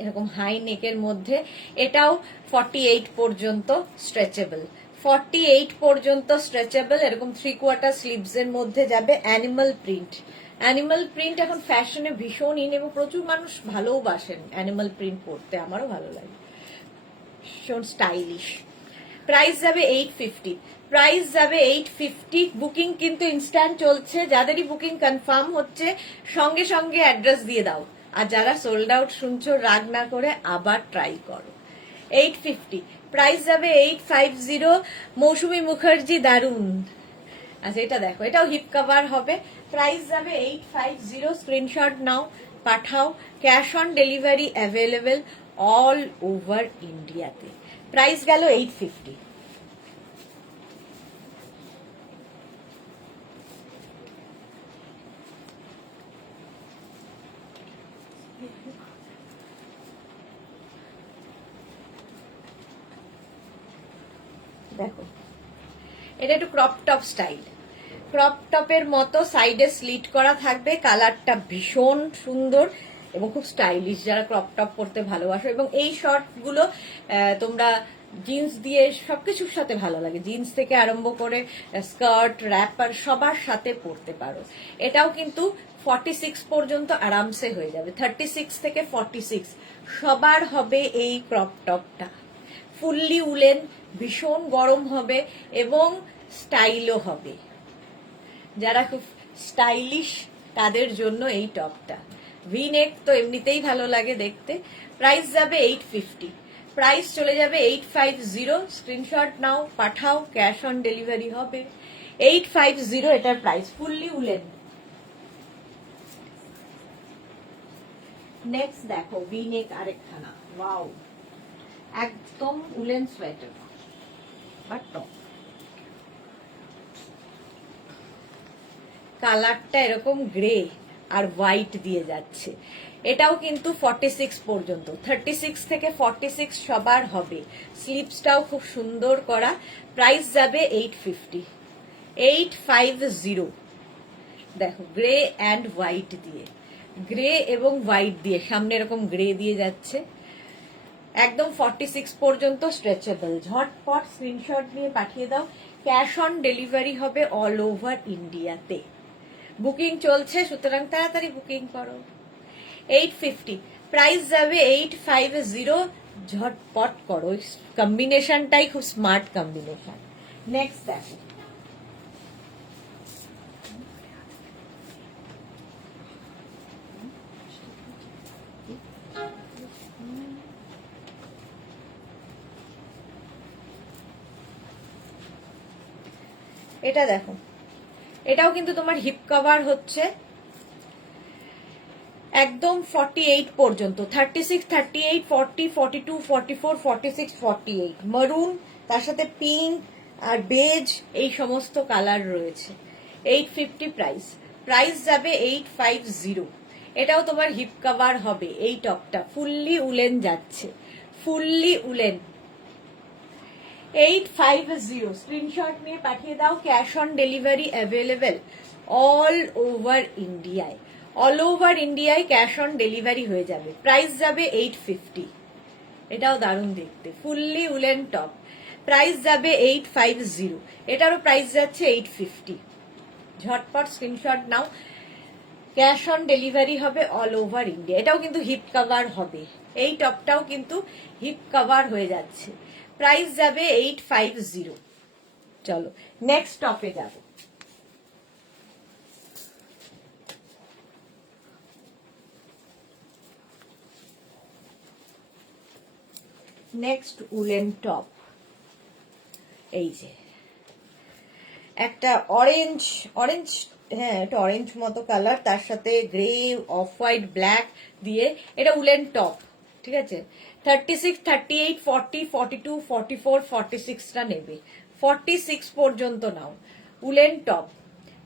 এরকম হাই নেকের মধ্যে, এটাও 48 পর্যন্ত স্ট্রেচেবল, 48 পর্যন্ত স্ট্রেচেবল। এরকম 3/4 স্লিভস এর মধ্যে যাবে। অ্যানিমাল প্রিন্ট, অ্যানিমাল প্রিন্ট এখন ফ্যাশনে ভীষণ ইন এবং প্রচুর মানুষ ভালোবাসেন অ্যানিমাল প্রিন্ট পরতে, আমারও ভালো লাগে, ভীষণ স্টাইলিশ। প্রাইস যাবে 850, প্রাইস যাবে 850। বুকিং কিন্তু ইনস্ট্যান্ট চলছে, যাদেরই বুকিং কনফার্ম হচ্ছে সঙ্গে সঙ্গে অ্যাড্রেস দিয়ে দাও। আর যারা সোল্ড আউট শুনছো রাগ না করে আবার ট্রাই করো। 850, প্রাইস যাবে 850। মৌসুমী মুখার্জি দারুন। আচ্ছা এটা দেখো, এটাও হিপ কভার হবে। প্রাইস যাবে 850। স্ক্রিনশট নাও, পাঠাও। Cash on delivery available all over ইন্ডিয়াতে। প্রাইস গেল 850। দেখো এটা একটু ক্রপ টপ স্টাইল, ক্রপ টপের মতো সাইডে স্লিট করা থাকবে। কালারটা ভীষণ সুন্দর এবং খুব স্টাইলিশ, যারা ক্রপ টপ পরতে ভালোবাসো। এবং এই শর্ট গুলো তোমরা জিন্স দিয়ে সবকিছুর সাথে ভালো লাগে, জিন্স থেকে আরম্ভ করে স্কার্ট, র্যাপার সবার সাথে পরতে পারো। এটাও কিন্তু 46 পর্যন্ত আরামসে হয়ে যাবে। 36 থেকে 46 সবার হবে এই ক্রপ টপটা। ফুললি উলেন, ভীষণ গরম হবে এবং স্টাইলও হবে। যারা খুব স্টাইলিশ তাদের জন্য এই টপটা। ভি নেক তো এমনিতেই ভালো লাগে দেখতে। প্রাইস যাবে 850, প্রাইস চলে যাবে 850। স্ক্রিনশট নাও, পাঠাও। ক্যাশ অন ডেলিভারি হবে। 850 এটার প্রাইস, ফুললি উলেন। নেক্সট দেখো ভি নেক আরেকখানা, ওয়াও, একদম উলেন সোয়েটার বা টপ। কালারটা এরকম গ্রে আর হোয়াইট দিয়ে যাচ্ছে। এটাও কিন্তু 46 পর্যন্ত, 36 থেকে 46 সবার হবে। স্লিপসটাও খুব সুন্দর করা। প্রাইস যাবে 850, 850। দেখো গ্রে অ্যান্ড হোয়াইট দিয়ে, গ্রে এবং হোয়াইট দিয়ে, সামনে এরকম গ্রে দিয়ে যাচ্ছে। একদম 46 পর্যন্ত স্ট্রেচেবল। ঝটপট স্ক্রিনশট নিয়ে পাঠিয়ে দাও। ক্যাশ অন ডেলিভারি হবে অল ওভার ইন্ডিয়াতে। বুকিং চলছে, সুতরাং তাড়াতাড়ি বুকিং করো। 850, প্রাইস যাবে 850। ঝটপট করো, কম্বিনেশনটাই খুব স্মার্ট কম্বিনেশন। নেক্সট দেখো, এটা দেখো, এটাও কিন্তু তোমার হিপ কভার হচ্ছে একদম 48 পর্যন্ত। 36, 38, 40, 42, 44, 46, 48। মারুন, তার সাথে পিঙ্ক আর বেজ, এই সমস্ত কালার রয়েছে। 850 প্রাইস, প্রাইস যাবে 850। এটাও তোমার হিপ কভার হবে। এই টপটা ফুললি উলেন যাচ্ছে, ফুললি উলেন। 850, স্ক্রিনশট নিয়ে পাঠিয়ে দাও। Cash on delivery available all over ইন্ডিয়ায়, অল ওভার ইন্ডিয়ায় ক্যাশ অন ডেলিভারি হয়ে যাবে। প্রাইস যাবে 850। এটাও দারুণ দেখতে, ফুললি উলেন টপ। প্রাইস যাবে 850, এটারও প্রাইস যাচ্ছে 850। ঝটপট screenshot now. Cash on delivery হবে অল ওভার ইন্ডিয়া। এটাও কিন্তু হিপ কভার হবে, এই টপটাও কিন্তু হিপ কভার হয়ে যাচ্ছে। প্রাইস যাবে 850। চলো নেক্সট টপে যাব। নেক্সট উলেন টপ, এই যে একটা অরেঞ্জ, অরেঞ্জ, হ্যাঁ এটা অরেঞ্জ মতো কালার, তার সাথে গ্রে, অফ হোয়াইট, ব্ল্যাক দিয়ে এটা উলেন টপ। ঠিক আছে, 36, 38, 40, 42, 44, 46টা নেবে। 46 পর্যন্ত নাও। উলেন টপ,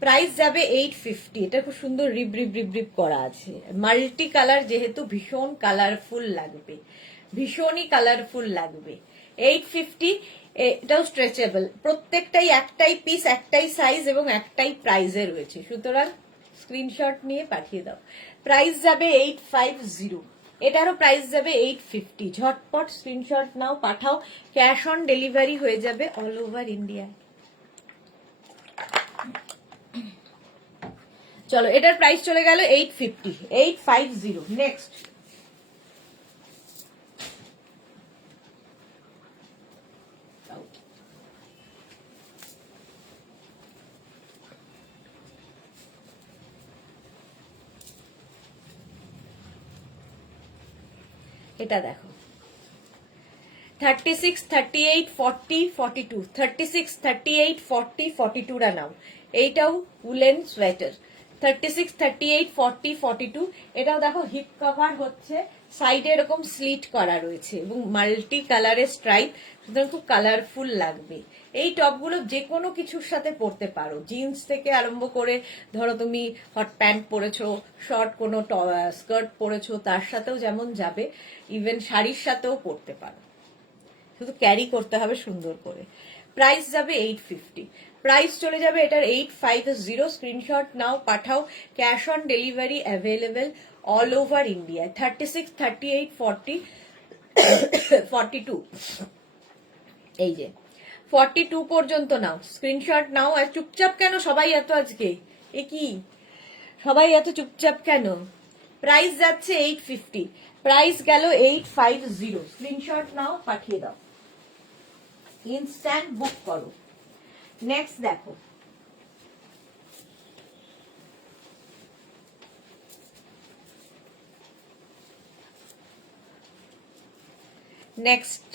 প্রাইস যাবে 850। এটা খুব সুন্দর রিব রিব রিব রিব করা আছে, মাল্টি কালার, যেহেতু ভীষণ কালারফুল লাগবে, ভীষণই কালারফুল লাগবে। 850। এটাও স্ট্রেচেবল, প্রত্যেকটাই একটাই পিস, একটাই সাইজ এবং একটাই প্রাইজে রয়েছে, সুতরাং স্ক্রিনশট নিয়ে পাঠিয়ে দাও। প্রাইস যাবে 850। এটারও প্রাইস যাবে 850। ঝটপট স্ক্রিনশট নাও, পাঠাও, ক্যাশ অন ডেলিভারি হয়ে যাবে অল ওভার ইন্ডিয়ায়। চলো এটার প্রাইস চলে গেল 850, 850। নেক্সট এটা দেখো 36, 38, 40, 42, 36, 38, 40, 42 রা নাও। এইটাও উলেন সোয়েটার 36, 38, 40, 42। এটাও দেখো হিপ কভার হচ্ছে, সাইডে এরকম স্লিট করা রয়েছে এবং মাল্টি কালারের স্ট্রাইপ, সুতরাং খুব কালারফুল লাগবে। এই টপগুলো যে কোনো কিছুর সাথে পরতে পারো, জিন্স থেকে আরম্ভ করে ধরো তুমি হট প্যান্ট পরেছো, শর্ট কোনো স্কার্ট পরেছো, তার সাথেও যেমন যাবে, ইভেন শাড়ির সাথেও পরতে পারো, শুধু ক্যারি করতে হবে সুন্দর করে। প্রাইস যাবে 850, প্রাইস চলে যাবে এটার 850। স্ক্রিনশট নাও, পাঠাও, cash on delivery available all over India. 36, 38, 40, 42, এই যে 42 পর্যন্ত নাও, স্ক্রিনশট নাও। আর চুপচাপ কেন সবাই এত আজকে, এ কি সবাই এত চুপচাপ কেন? প্রাইস যাচ্ছে 850, প্রাইস গেল 850। স্ক্রিনশট নাও, পাঠিয়ে দাও, ইনস্ট্যান্ট বুক করো। নেক্সট দেখো নেক্সট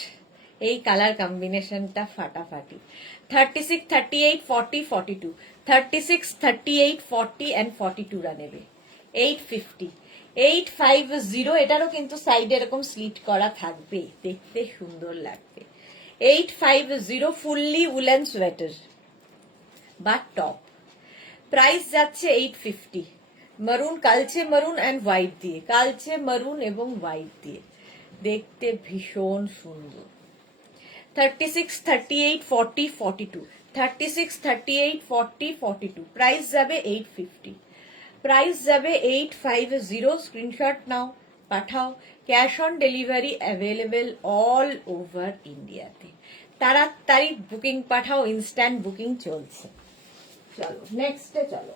এই কালার কম্বিনেশনটা ফাটাফাটি। 36, 38, 40, 42, 36, 38, 40 and 42 রা নেবে 850, 850। এটারও কিন্তু সাইডে এরকম স্লিট করা থাকবে, দেখতে সুন্দর লাগবে। 850 ফুললি উলেন সোয়েটার বা টপ, প্রাইস যাচ্ছে 850। মারুন, কালচে মারুন অ্যান্ড হোয়াইট দিয়ে, কালচে মারুন এবং হোয়াইট দিয়ে, দেখতে ভীষণ সুন্দর। 36, 38, 40, 42, 36, 38, 40, 42, প্রাইস যাবে 850, প্রাইস যাবে 850। স্ক্রিনশট নাও, পাঠাও, cash on delivery available all over ইন্ডিয়াতে। তাড়াতাড়ি বুকিং পাঠাও, ইনস্ট্যান্ট বুকিং চলছে। চলো নেক্সটে চলো,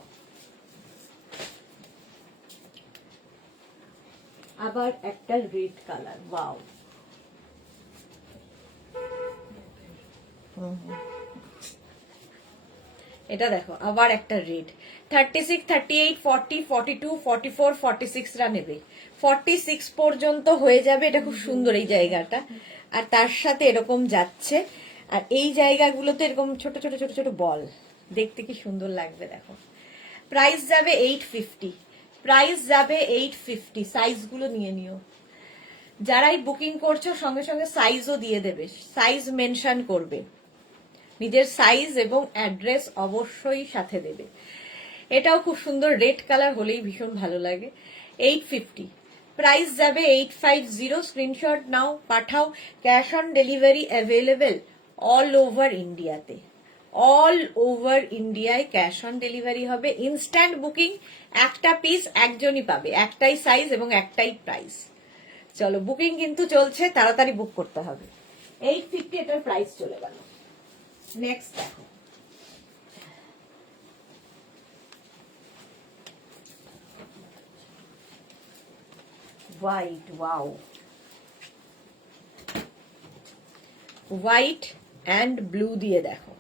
আবার একটা রেড কালার, ওয়াও। এটা দেখো আবার একটা রেড। 36, 38, 40, 42, 44, 46 রা নেবে। 46 পর্যন্ত হয়ে যাবে। এটা খুব সুন্দর এই জায়গাটা, আর তার সাথে এরকম যাচ্ছে, আর এই জায়গাগুলোতে এরকম ছোট ছোট ছোট ছোট বল, দেখতে কি সুন্দর লাগবে দেখো। প্রাইস যাবে 850, প্রাইস যাবে 850। সাইজগুলো নিয়ে নিও, যারাই বুকিং করছো সঙ্গে সঙ্গে সাইজও দিয়ে দেবে, সাইজ মেনশন করবে, নিজের সাইজ এবং অ্যাড্রেস অবশ্যই সাথে দেবে। এটাও খুব সুন্দর, রেড কালার হলেই ভীষণ ভালো লাগে। 850, প্রাইস যাবে 850। স্ক্রিনশট নাও, পাঠাও, cash on delivery available all over ইন্ডিয়াতে, অল ওভার ইন্ডিয়ায় ক্যাশ অন ডেলিভারি হবে। ইনস্ট্যান্ট বুকিং, একটা পিস একজনই পাবে, একটাই সাইজ এবং একটাই প্রাইস। চলো বুকিং কিন্তু চলছে, তাড়াতাড়ি বুক করতে হবে। 850 এটার প্রাইস চলে গেল। নেক্সট দেখো white, wow, white and blue দিয়ে দেখো।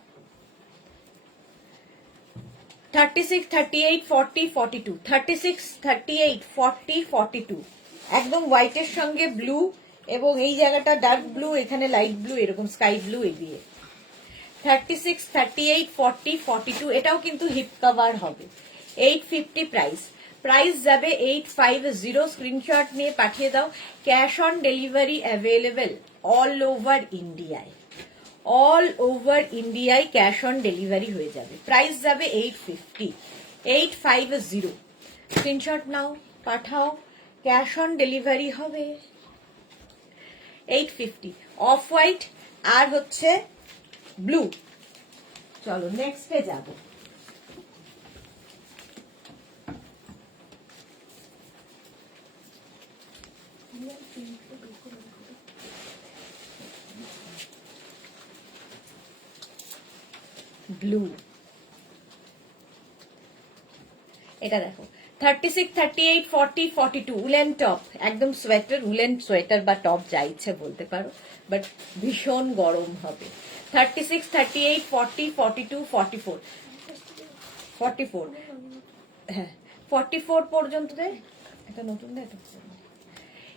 36, 38, 40, 42, 36, 38, 40, 42, একদম হোয়াইটের সঙ্গে ব্লু, এবং এই জায়গাটা ডার্ক ব্লু, এখানে লাইট ব্লু, এরকম স্কাই ব্লু এই দিয়ে। 36, 38, 40, 42, এটাও কিন্তু হিপ কভার হবে। 850 প্রাইস, প্রাইস যাবে 850। স্ক্রিনশট নিয়ে পাঠিয়ে দাও, cash on delivery available all over ইন্ডিয়ায়, অল ওভার ইন্ডিয়ায় ক্যাশ অন ডেলিভারি হয়ে যাবে। প্রাইস যাবে 850, 850। স্ক্রিনশট নাও, পাঠাও, ক্যাশ অন ডেলিভারি হবে 850। অফ হোয়াইট আর হচ্ছে ব্লু। চলো নেক্সটে যাব। ব্লু, এটা দেখো 36, 38, 40, 42 উলেন টপ, একদম সোয়েটার, উলেন সোয়েটার বা টপ যা ইচ্ছে বলতে পারো, বাট ভীষণ গরম হবে। 36, 38, 40, 42, 44, 44, হ্যাঁ 44 পর্যন্ত দেয়, এটা নতুন দেয়,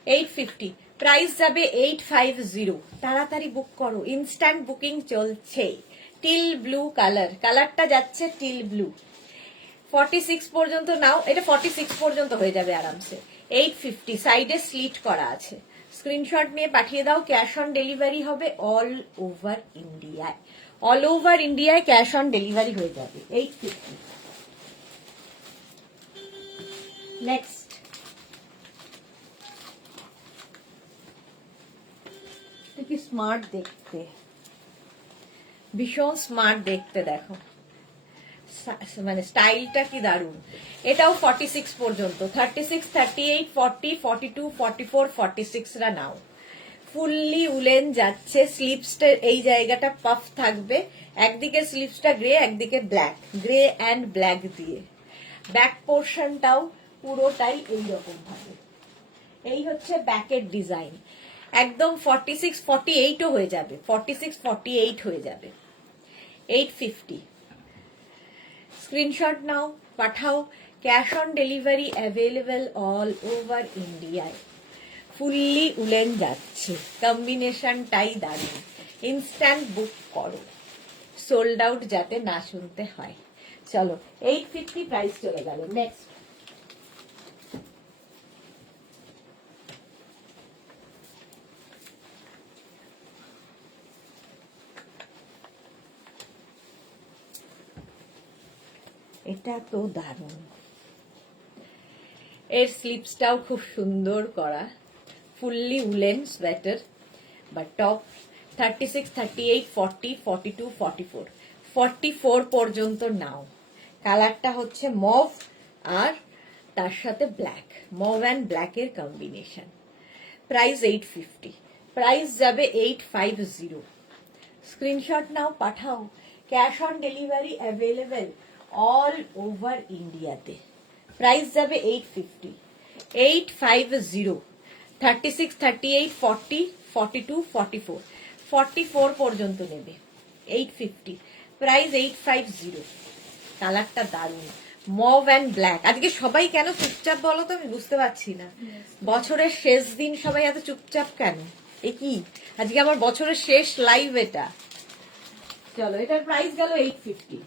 850, প্রাইস যাবে 850। তাড়াতাড়ি বুক করো, ইনস্ট্যান্ট বুকিং চলছে। টিল ব্লু কালার, কালারটা যাচ্ছে টিল ব্লু। 46 পর্যন্ত নাও, এটা 46 পর্যন্ত হয়ে যাবে আরামসে। 850, সাইডে স্লিট করা আছে। স্ক্রিনশট নিয়ে পাঠিয়ে দাও, ক্যাশ অন ডেলিভারি হবে অল ওভার ইন্ডিয়ায়। অল ওভার ইন্ডিয়ায় ক্যাশ অন ডেলিভারি হয়ে যাবে। 850। নেক্সট, কি স্মার্ট দেখতে, ভীষণ স্মার্ট দেখতে, দেখো মানে স্টাইলটা কি দারুণ। এটাও 46 পর্যন্ত, 36, 38, 40, 42, 44, 46 রা নাও। ফুললি উলেন যাচ্ছে, স্লিভসটা এই জায়গাটা পাফ থাকবে, একদিকে স্লিভসটা গ্রে, একদিকে ব্ল্যাক, গ্রে অ্যান্ড ব্ল্যাক দিয়ে। ব্যাক পোর্শনটাও পুরোটাই এইরকম ভাবে। এই হচ্ছে ব্যাকের ডিজাইন, একদম 46, 48ও হয়ে যাবে, 46, 48 হয়ে যাবে। 850, স্ক্রিনশট নাও, পাঠাও, cash on delivery available all over ইন্ডিয়ায়। ফুললি উলেন যাচ্ছে, কম্বিনেশনটাই দারুণ। ইনস্ট্যান্ট বুক করো, সোল্ড আউট যাতে না শুনতে হয়। চলো 850 প্রাইস চলে গেল। নেক্সট, এটা তো দারুণ, এর স্লিপসটাও খুব সুন্দর করা, ফুললি উলেন সোয়েটার বা টপ। 36, 38, 40, 42, 44, 44 পর্যন্ত নাও। কালারটা হচ্ছে মভ আর তার সাথে ব্ল্যাক, মভ অ্যান্ড ব্ল্যাকের কম্বিনেশন। প্রাইস 850, প্রাইস যাবে 850। স্ক্রিনশট নাও, পাঠাও, cash on delivery available all over ইন্ডিয়াতে। প্রাইস যাবে 850, 850। 36, 38, 40, 42, 44, 44 পর্যন্ত নেবে। 850, প্রাইস 850। কালারটা দারুণ, মভ অ্যান্ড ব্ল্যাক। আজকে সবাই কেন চুপচাপ বলো তো, আমি বুঝতে পারছি না। বছরের শেষ দিন সবাই এত চুপচাপ কেন? এ কি, আজকে আমার বছরের শেষ লাইভ এটা। চলো, এটার প্রাইস গেল 850।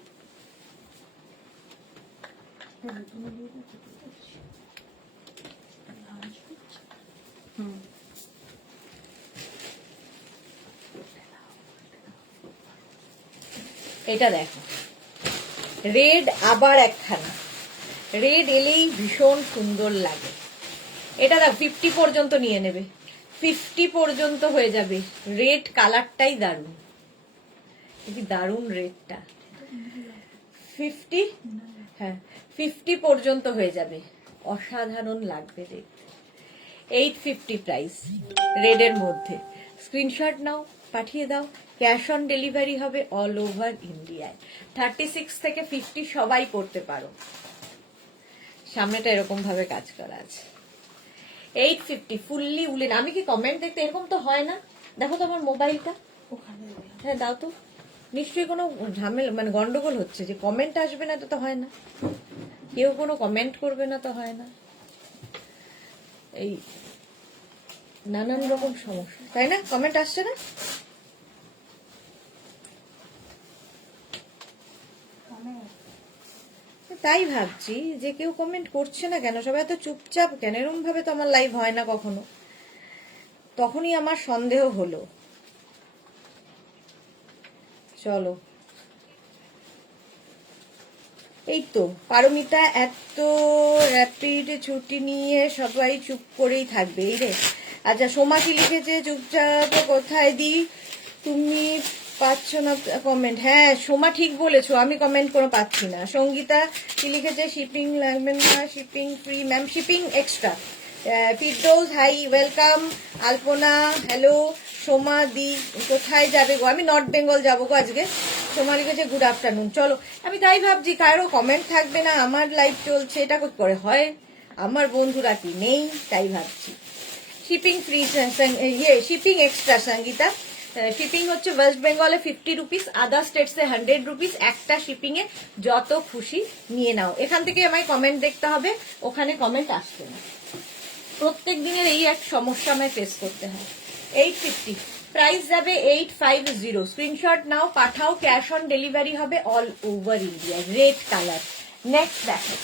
এটা দেখো, রেড, আবার একখানা রেড এলেই ভীষণ সুন্দর লাগে। এটা দেখো 50 পর্যন্ত নিয়ে নেবে, 50 পর্যন্ত হয়ে যাবে। রেড কালারটাই দারুণ, কি দারুণ রেডটা। 50, হ্যাঁ 50 পর্যন্ত হয়ে যাবে, অসাধারণ লাগবে দেখতে। 850 প্রাইস রেডের মধ্যে। স্ক্রিনশট নাও, পাঠিয়ে দাও, ক্যাশ অন ডেলিভারি হবে অল ওভার ইন্ডিয়ায়। 36 থেকে 50 সবাই করতে পারো। সামনেটা এরকম ভাবে কাজ করা আছে। 850, ফুললি উলেন। আমি কি কমেন্ট দেখতে, এরকম তো হয় না, দেখো তো আমার মোবাইলটা, হ্যাঁ দাও তো। নিশ্চয়ই কোনো ঝামেলা, মানে গন্ডগোল হচ্ছে, যে কমেন্ট আসবে না তো হয় না, কেউ কোনো কমেন্ট করবে না তো হয় না, এই নানান রকম সমস্যা, তাই না? কমেন্ট আসছে না, তাই ভাবছি যে কেউ কমেন্ট করছে না কেন, সবাই এত চুপচাপ কেন, এরকম ভাবে তো আমার লাইভ হয় না কখনো। তখনই আমার সন্দেহ হলো। চলো, এই তো পারমিতা এত র্যাপিড ছুটি নিয়ে সবাই চুপ করেই থাকবে, এই রে। আচ্ছা, সোমা কি লিখেছে, চুপচাপ কোথায় দিই, তুমি পাচ্ছ না কমেন্ট? হ্যাঁ সোমা ঠিক বলেছো, আমি কমেন্ট কোনো পাচ্ছি না। সঙ্গীতা কি লিখেছে, শিপিং লাগবে না, shipping free ma'am, shipping extra, Firdous hi welcome, Alpana hello, Soma দি কোথায় যাবে গো? আমি নর্থ বেঙ্গল যাবো গো আজকে। সোমা লিখেছে গুড আফটারনুন। চলো, আমি তাই ভাবছি কারো কমেন্ট থাকবে না, আমার লাইভ চলছে, এটা করে হয়? আমার বন্ধুরা কি নেই? তাই ভাবছি। Shipping free, shipping extra Sangeeta. Shipping হচ্ছে ওয়েস্ট বেঙ্গলে 50 রুপিস, আদার স্টেটসে 100 রুপিস। একটা শিপিং এ যত খুশি নিয়ে নাও। এখান থেকে আমায় কমেন্ট দেখতে হবে, ওখানে কমেন্ট আসবে না। প্রত্যেক দিনের এই এক সমস্যা আমায় ফেস করতে হয়। 850 প্রাইস যাবে 850। স্ক্রিনশট নাও, পাঠাও, ক্যাশ অন ডেলিভারি হবে all over India. Red colour. Next দেখো,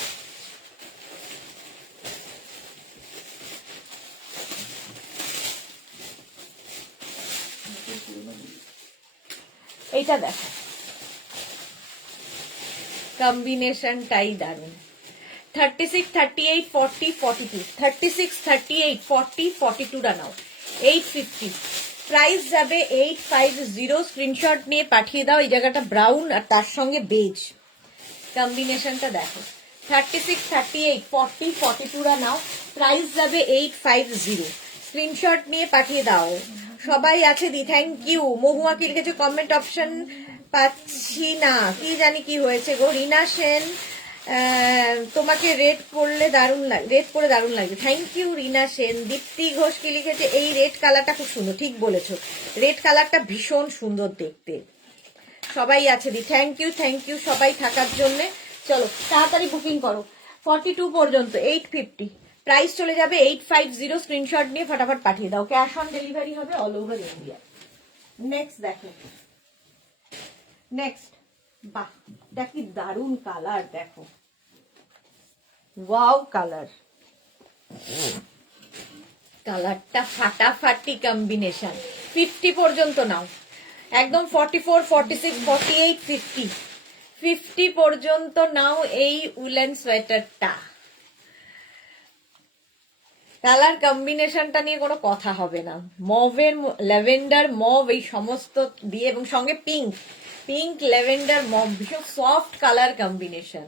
এইটা দেখো, কম্বিনেশনটাই দারুন। 36, 38, 40, 42, 36, 38, 40, 42 নাও। 850 প্রাইস যাবে 850। স্ক্রিনশট নিয়ে পাঠিয়ে দাও। এই জায়গাটা ব্রাউন আর তার সঙ্গে বেজ, কম্বিনেশনটা দেখো। 36, 38, 40, 42 নাও। প্রাইস যাবে 850। স্ক্রিনশট নিয়ে পাঠিয়ে দাও। সবাই আছে দি, থ্যাংক ইউ। মহুয়া কি লিখেছে? কমেন্ট অপশন পাচ্ছি না, কি জানি কি হয়েছে গো। রিনা সেন, তোমাকে রেড করলে দারুণ লাগে, রেড করে দারুণ লাগবে। থ্যাংক ইউ রিনা সেন। দীপ্তি ঘোষ কি লিখেছে? এই রেড কালারটা খুব সুন্দর। ঠিক বলেছো, রেড কালারটা ভীষণ সুন্দর দেখতে। সবাই আছে দি, থ্যাংক ইউ সবাই থাকার জন্য। চলো তাড়াতাড়ি বুকিং করো। 42 পর্যন্ত 850, প্রাইস চলে যাবে 850। স্ক্রিনশট নিয়ে ফটাফট পাঠিয়ে দাও, ক্যাশ অন ডেলিভারি হবে অল ওভার ইন্ডিয়া। নেক্সট দেখো, নেক্সট, বাহ দেখি দারুন কালার, দেখো ওয়াও কালার, কালারটা ফাটাফাটি কম্বিনেশন। 50 পর্যন্ত নাও, একদম 44, 46, 48, 50, 50 পর্যন্ত নাও এই উলেন সোয়েটারটা। কালার কম্বিনেশনটা নিয়ে কোনো কথা হবে না। মভের, ল্যাভেন্ডার মভ, এই সমস্ত দিয়ে, এবং সঙ্গে পিঙ্ক, পিঙ্ক ল্যাভেন্ডার মভ, ভীষণ সফট কালার কম্বিনেশন।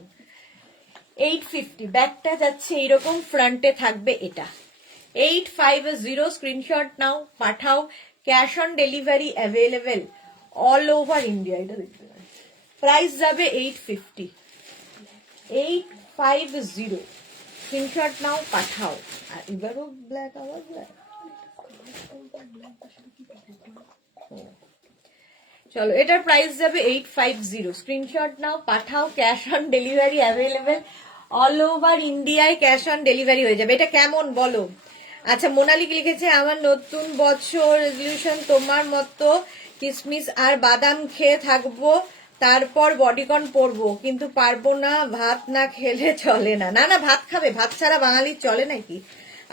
850 ব্যাকটা যাচ্ছে এইরকম, ফ্রন্টে থাকবে এটা। 850 স্ক্রিনশট নাও, পাঠাও, cash on delivery available all over India. এটা দেখতে পাই, প্রাইস যাবে 850। 850 স্ক্রিনশট নাও, পাঠাও। আর এবারও ব্ল্যাক, আবার ব্ল্যাক। চলো, এটার প্রাইস যাবে 850। স্ক্রিনশট নাও, পাঠাও, cash on delivery available all over ইন্ডিয়ায়। ক্যাশ অন ডেলিভারি হয়ে যাবে। এটা কেমন বলো? আচ্ছা, মোনালিক লিখেছে আমার নতুন বছর রেজলিউশন তোমার মতো কিসমিস আর বাদাম খেয়ে থাকবো, তারপর বডিকন পরবো, কিন্তু পারবো না, ভাত না খেলে চলে না। না না, ভাত খাবে, ভাত ছাড়া বাঙালির চলে নাকি?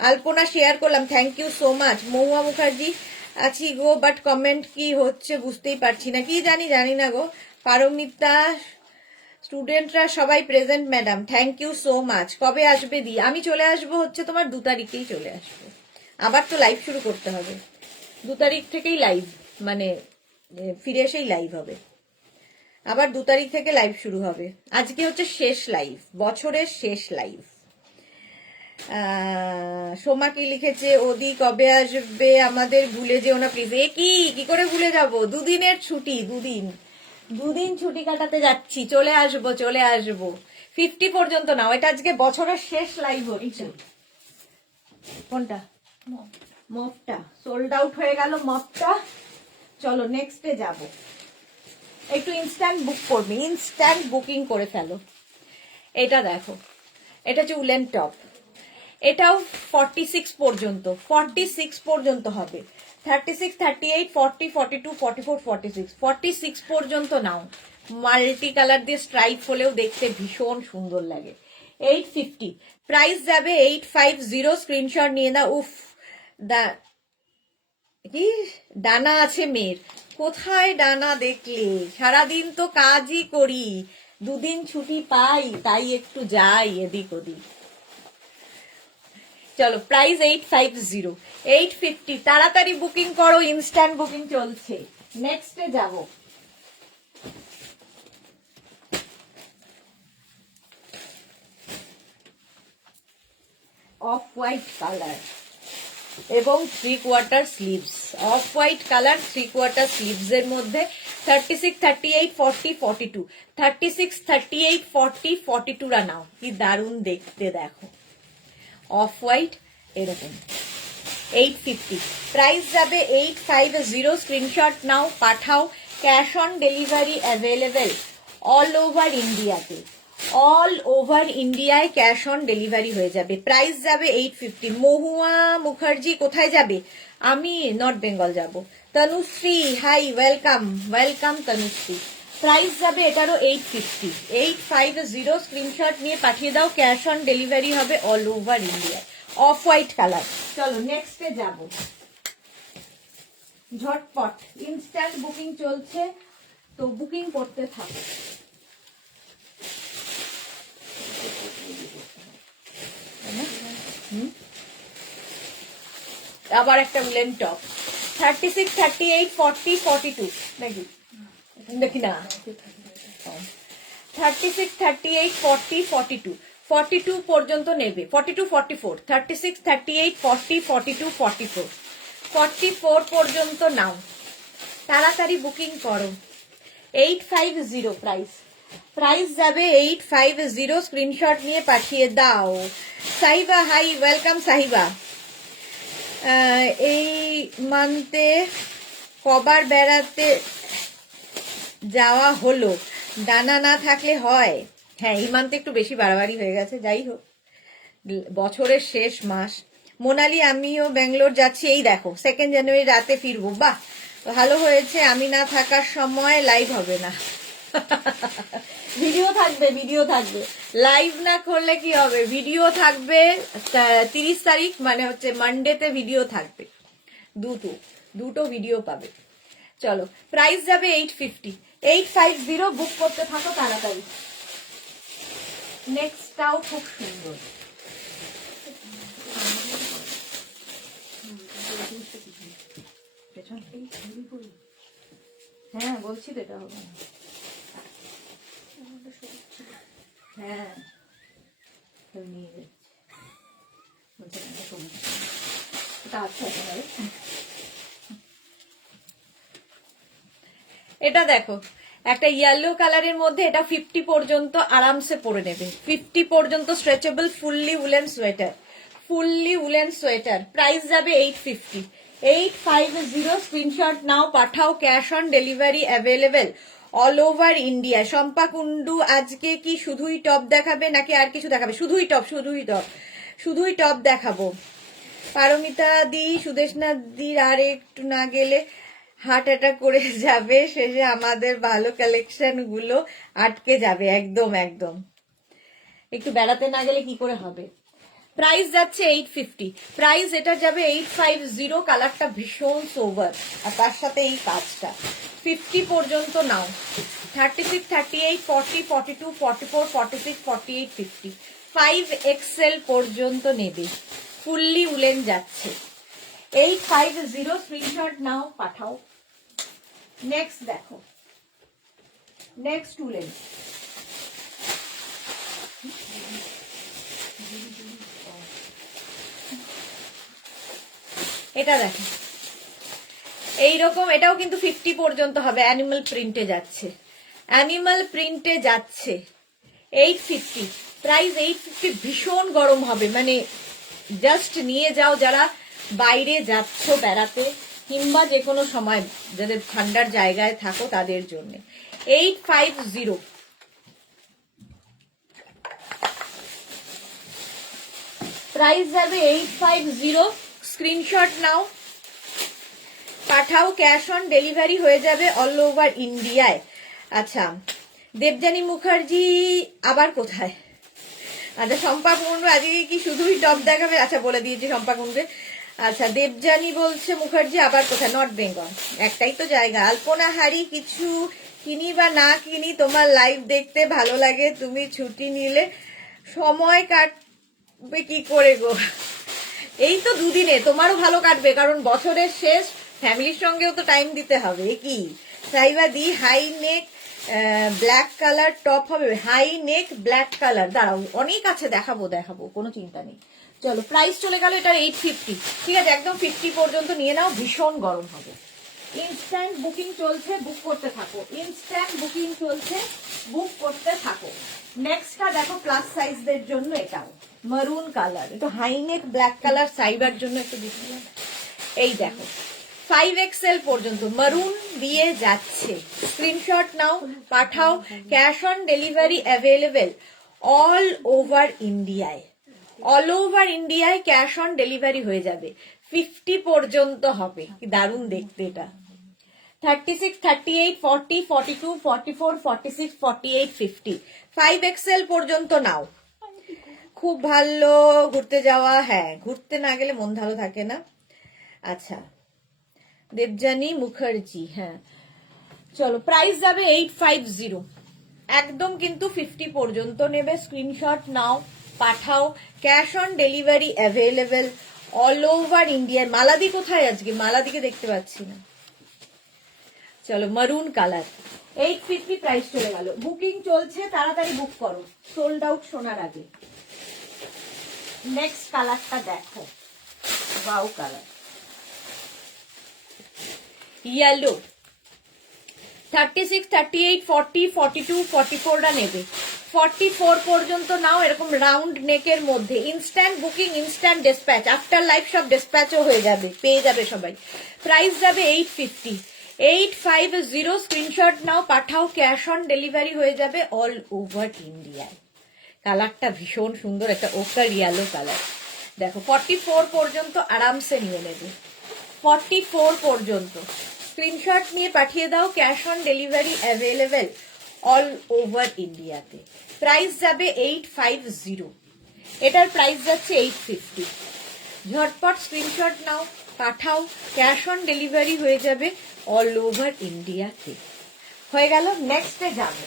আলপনা শেয়ার করলাম, থ্যাংক ইউ সো মাচ। মহুয়া মুখার্জি আছি গো, বাট কমেন্ট কি হচ্ছে বুঝতেই পারছি না, কি জানি না গো। পারমিতা, স্টুডেন্টরা সবাই present madam, thank you so much. কবে আসবে দি? আমি চলে আসবো হচ্ছে তোমার 2 তারিখেই চলে আসবো। আবার তো লাইভ শুরু করতে হবে। 2 তারিখ থেকেই লাইভ, মানে ফিরে এসেই লাইভ হবে। আবার 2 তারিখ থেকে লাইভ শুরু হবে। আজকে হচ্ছে শেষ লাইভ, বছরের শেষ লাইভ। সোমা কি লিখেছে? ওদি কবে আসবে? আমাদের ভুলে যেও না প্লিজ। এ কি করে ভুলে যাব? 2 দিনের ছুটি, 2 দিন ছুটি কাটাতে যাচ্ছি। চলে আসবো 50 পর্যন্ত নাও। এটা আজকে বছরের শেষ লাইভ হচ্ছে। কোনটা? মফটা সোল্ড আউট হয়ে গেল, মফটা। চলো নেক্সটে যাব। একটু ইনস্ট্যান্ট বুক করবে, ইনস্ট্যান্ট বুকিং করে ফেলো। এটা দেখো, এটা হচ্ছে উলেন টপ। এটাও 46 পর্যন্ত, 46 পর্যন্ত হবে। 36, 38, 40, 42, 44, 46, 46 পর্যন্ত নাও। মাল্টি কালার দিয়ে স্ট্রাইপ হলেও দেখতে ভীষণ সুন্দর লাগে। 850 প্রাইস যাবে 850। স্ক্রিনশট নিয়ে নাও। উফ, কি ডানা আছে মেয়ের? কোথায় ডানা দেখলে? সারাদিন তো কাজই করি, 2 দিন ছুটি পাই, তাই একটু যাই এদিক ওদিক। চলো, প্রাইস 850, 850। তাড়াতাড়ি বুকিং করো, ইনস্ট্যান্ট বুকিং চলছে। নেক্সটে যাব। অফ হোয়াইট কালার এবং 3/4 sleeves, of white colour 3/4 sleeves এর মধ্যে 36, 38, 40, 42, 36, 38, 40, 42 রা নাও। কি দারুণ দেখতে দেখো, অফ হোয়াইট এরকম। 850 প্রাইস যাবে 850। স্ক্রিনশট নাও, পাঠাও। Cash on delivery available all over ইন্ডিয়াতে, অল ওভার ইন্ডিয়ায় ক্যাশ অন ডেলিভারি হয়ে যাবে। প্রাইস যাবে 850। মহুয়া মুখার্জি কোথায় যাবে? আমি নর্থ বেঙ্গল যাব। Tanushree hi, welcome welcome Tanushree. Price যাবে এটারও 850, 850। স্ক্রিনশট নিয়ে পাঠিয়ে দাও, ক্যাশ অন ডেলিভারি হবে অল ওভার ইন্ডিয়ায়। Off white colour. চলো নেক্সটে যাব, ঝটপট ইনস্ট্যান্ট বুকিং চলছে, তো বুকিং করতে থাকো। আবার একটা উলেন টপ 36, 38, 40, 42 নাকি দেখি না, 36, 38, 40, 42, 42 পর্যন্ত নেবে। 42, 44, 36, 38, 40, 42, 44, 44 পর্যন্ত নাও, তাড়াতাড়ি বুকিং করো। 850 প্রাইস, প্রাইস যাবে 850। স্ক্রিনশট নিয়ে পাঠিয়ে দাও। Sahiba hi, welcome Sahiba. এই মান্থে কবার বেড়াতে যাওয়া হলো? ডানা না থাকলে হয়। হ্যাঁ, এই মান্থে একটু বেশি বাড়াবাড়ি হয়ে গেছে, যাই হোক বছরের শেষ মাস। মোনালি আমিও ব্যাঙ্গালোর যাচ্ছি, এই দেখো 2 জানুয়ারি রাতে ফিরবো। বাহ, ভালো হয়েছে, আমি না থাকার সময় লাইভ হবে না। ভিডিও থাকবে, ভিডিও থাকবে, লাইভ না করলে কি হবে, ভিডিও থাকবে। 30 তারিখ মানে হচ্ছে মানডেতে ভিডিও থাকবে, দুটো ভিডিও পাবে। চলো, প্রাইস যাবে 850, 850। বুক করতে থাকো তাড়াতাড়ি। নেক্সটটাও খুব সুন্দর, হ্যাঁ বলছি তো এটা হবে না। হ্যাঁ নিয়ে যাচ্ছে, এটা দেখো একটা ইয়েলো কালারের মধ্যে, এটা 50 পর্যন্ত আরামসে পরে নেবে। 50 পর্যন্ত stretchable fully woollen sweater, fully woollen sweater. Price যাবে 850, 850। স্ক্রিনশট নাও, পাঠাও। Cash on delivery available all over India. Shampa Kundu আজকে কি শুধুই টপ দেখাবে নাকি আর কিছু দেখাবে? শুধুই টপ, শুধুই টপ, শুধুই টপ দেখাবো। পারমিতা দি, সুদেশনা দির আর একটু না গেলে হার্ট অ্যাটাক করে যাবে, শেষে আমাদের ভালো কালেকশন গুলো আটকে যাবে। একদম একদম, একটু বেড়াতে না গেলে কি করে হবে। প্রাইস যাচ্ছে 850, প্রাইস এটা যাবে 850। কালারটা ভীষণ সোভার, আর তার সাথে এই কাজটা। 50 পর্যন্ত নাও। 36, 38, 40, 42, 44, 46, 48, 50, 5XL পর্যন্ত নেবে। ফুললি উলেন যাচ্ছে। 850। স্ক্রিনশট নাও, পাঠাও। নেক্সট দেখো, নেক্সট উলেন। এটা দেখো এইরকম, এটাও কিন্তু 50 পর্যন্ত হবে। অ্যানিমাল প্রিন্টে যাচ্ছে, অ্যানিমাল প্রিন্টে যাচ্ছে। 850, প্রাইস 850। ভীষণ গরম হবে, মানে জাস্ট নিয়ে যাও যারা বাইরে যাচ্ছ বেড়াতে, কিংবা যে কোনো সময় যাদের ঠান্ডার জায়গায় থাকো তাদের জন্য। 850, প্রাইস যাবে 850। স্ক্রিনশট নাও, পাঠাও। ক্যাশ অন ডেলিভারি হয়ে যাবে অল ওভার ইন্ডিয়ায়। আচ্ছা, দেবযানী মুখার্জি আবার কোথায়? আচ্ছা, শম্পা কুন্ডু আজকে কি শুধুই টপ দেখাবে? আচ্ছা, বলে দিয়েছি শম্পা কুন্ডু। আচ্ছা, দেবযানী বলছে মুখার্জি আবার কোথায়? নর্থ বেঙ্গল, একটাই তো জায়গা। আলপনা হারি, কিছু কিনি বা না কিনি তোমার লাইভ দেখতে ভালো লাগে, তুমি ছুটি নিলে সময় কাটবে কি করে গো? এই তো দুদিনে তোমারও ভালো কাটবে, কারণ বছরের শেষ, ফ্যামিলির সঙ্গেও তো টাইম দিতে হবে। কি সাইবা দি, high neck black colour top হবে, হাই নেক ব্ল্যাক কালার। দাঁড়াও, অনেক আছে, দেখাবো দেখাবো, কোনো চিন্তা নেই। চলো, প্রাইস চলে গেল এটার 850। ঠিক আছে, একদম 50 পর্যন্ত নিয়ে নাও, ভীষণ গরম হবে। ইনস্ট্যান্ট বুকিং চলছে, বুক করতে থাকো। ইনস্ট্যান্ট বুকিং চলছে, বুক করতে থাকো। নেক্সটটা দেখো প্লাস সাইজদের জন্য, এটাও মারুন কালার, একটু হাইনেক ব্ল্যাক কালার সাইবার জন্য একটু দিচ্ছি। এই দেখো 5XL পর্যন্ত মারুন দিয়ে যাচ্ছে। স্ক্রিনশট নাও, পাঠাও। Cash on delivery available all over ইন্ডিয়ায়। অল ওভার ইন্ডিয়ায় ক্যাশ অন ডেলিভারি হয়ে যাবে। 50 পর্যন্ত হবে। কি দারুণ দেখতে এটা। 36, 38, 40, 42, 44, 46, 48, 50। 5XL পর্যন্ত নাও। খুব ভালো ঘুরতে যাওয়া, হ্যাঁ ঘুরতে না গেলে মন ভালো থাকে না। আচ্ছা, দেবজানী মুখার্জি, হ্যাঁ চলো, প্রাইস যাবে 850। একদম কিন্তু 50 পর্যন্ত নেবে। স্ক্রিনশট নাও, পাঠাও। Cash on delivery available all over ইন্ডিয়ায়। মালাদি কোথায় আজকে? মালাদিকে দেখতে পাচ্ছি না। চলো, মারুন কালার 850 প্রাইস চলে গেল। বুকিং চলছে, তাড়াতাড়ি বুক করো, সোল্ড আউট শোনার আগে। নেক্সট কালারটা দেখো, ওয়াও কালার, ইয়েলো। 36, 38, 40, 42, 44টা নেবে। 44 পর্যন্ত নাও, এরকম রাউন্ড নেকের মধ্যে। Instant booking, instant dispatch, after life সব ডিসপ্যাচও হয়ে যাবে, পেয়ে যাবে সবাই। প্রাইস যাবে 850। 850 স্ক্রিনশট নাও, পাঠাও। ক্যাশ অন ডেলিভারি হয়ে যাবে অল ওভার ইন্ডিয়ায়। কালারটা ভীষণ সুন্দর, একটা ওকার ইয়েলো কালার। দেখো 44 পর্যন্ত আরামসে নিয়ে নেবে। 44 পর্যন্ত স্ক্রিনশট নিয়ে পাঠিয়ে দাও। Cash on delivery available all over ইন্ডিয়াতে। প্রাইস যাবে 850। এটার প্রাইস যাচ্ছে 850। ঝটপট স্ক্রিনশট নাও, পাঠাও। ক্যাশ অন ডেলিভারি হয়ে যাবে অল ওভার ইন্ডিয়াতে। হয়ে গেল, নেক্সটে যাবে।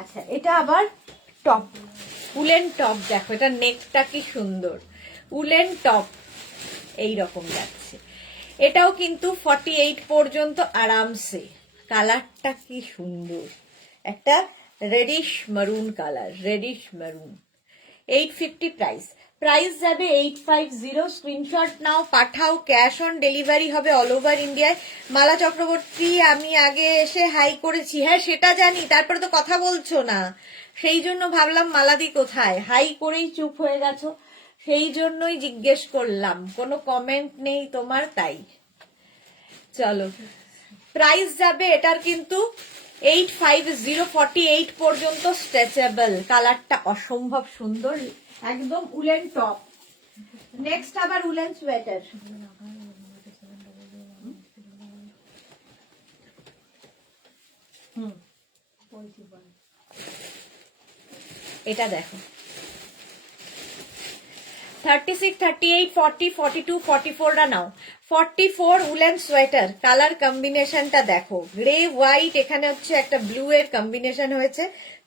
আচ্ছা, এটা আবার টপ, উলেন টপ। দেখো এটা নেকটা কি সুন্দর, উলেন টপ এইরকম যাচ্ছে। এটাও কিন্তু 48 পর্যন্ত আরামসে। কালারটা কি সুন্দর, একটা রেডিশ মারুন কালার, রেডিশ মারুন। 850 প্রাইস। প্রাইস যাবে 850। স্ক্রিনশট নাও, পাঠাও। ক্যাশ অন ডেলিভারি হবে অল ওভার ইন্ডিয়ায়। মালা চক্রবর্তী, আমি আগে এসে হাই করেছি, হ্যাঁ সেটা জানি, তারপরে তো কথা বলছো না, সেই জন্য ভাবলাম মালাদি কোথায়, হাই করেই চুপ হয়ে গেছো, সেই জন্যই জিজ্ঞেস করলাম। কোনো কমেন্ট নেই তোমার, তাই। চলো, প্রাইস যাবে এটার কিন্তু 850। 48 পর্যন্ত স্ট্রেচেবল। কালারটা অসম্ভব সুন্দর, একদম উলেন টপ। নেক্সট আবার উলেন সোয়েটার। এটা দেখো 36, 38, 40, 42, 44টা নাও। 44 উলেন সোয়েটার। কালার কম্বিনেশনটা দেখো, গ্রে হোয়াইট, এখানে হচ্ছে একটা ব্লু এর কম্বিনেশন হয়েছে,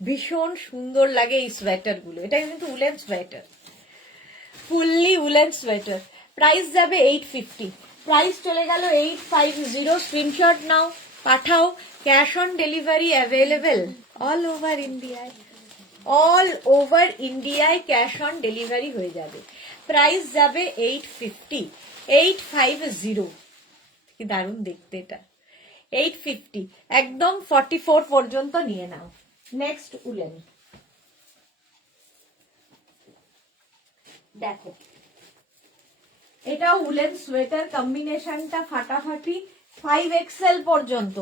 ভীষণ সুন্দর লাগে এই সোয়েটার গুলো। এটা কিন্তু woollen sweater, fully woollen sweater. Price যাবে 850। প্রাইস চলে গেল 850। স্ক্রিনশট নাও, পাঠাও। Cash on delivery available all over ইন্ডিয়ায়। অল ওভার ইন্ডিয়ায় ক্যাশ অন ডেলিভারি হয়ে যাবে। প্রাইস যাবে 850। 850, কি দারুণ দেখতে এটা। 850, একদম 44 পর্যন্ত নিয়ে নাও। নেক্সট উলেন দেখো, এটা উলেন সোয়েটার কম্বিনেশনটা ফাটাফাটি। 5XL পর্যন্ত,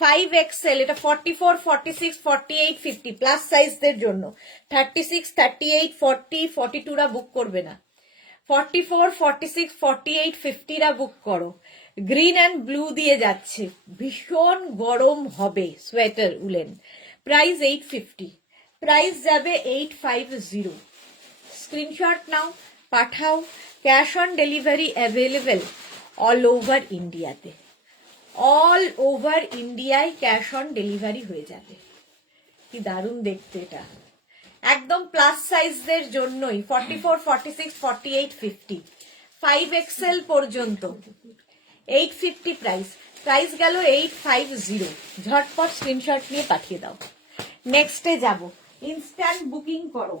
5XL। এটা 44, 46, 48, 50 প্লাস সাইজদের জন্য। 36, 38, 40, 42রা বুক করবে না। 44, 46, 48, 50রা বুক করো। গ্রিন অ্যান্ড ব্লু দিয়ে যাচ্ছে, ভীষণ গরম হবে সোয়েটার উলেন। প্রাইস 850। প্রাইস যাবে 850। স্ক্রিনশট নাও, পাঠাও। Cash on delivery available all over ইন্ডিয়াতে। অল ওভার ইন্ডিয়ায় ক্যাশ অন ডেলিভারি হয়ে যাবে। কি দারুণ দেখতে এটা, একদম প্লাস সাইজদের জন্যই 44, 46, 48, 50, 5XL পর্যন্ত 850 প্রাইস গেল 850। ঝটপট স্ক্রিনশট নিয়ে পাঠিয়ে দাও। নেক্সটে যাব, ইনস্ট্যান্ট বুকিং করো।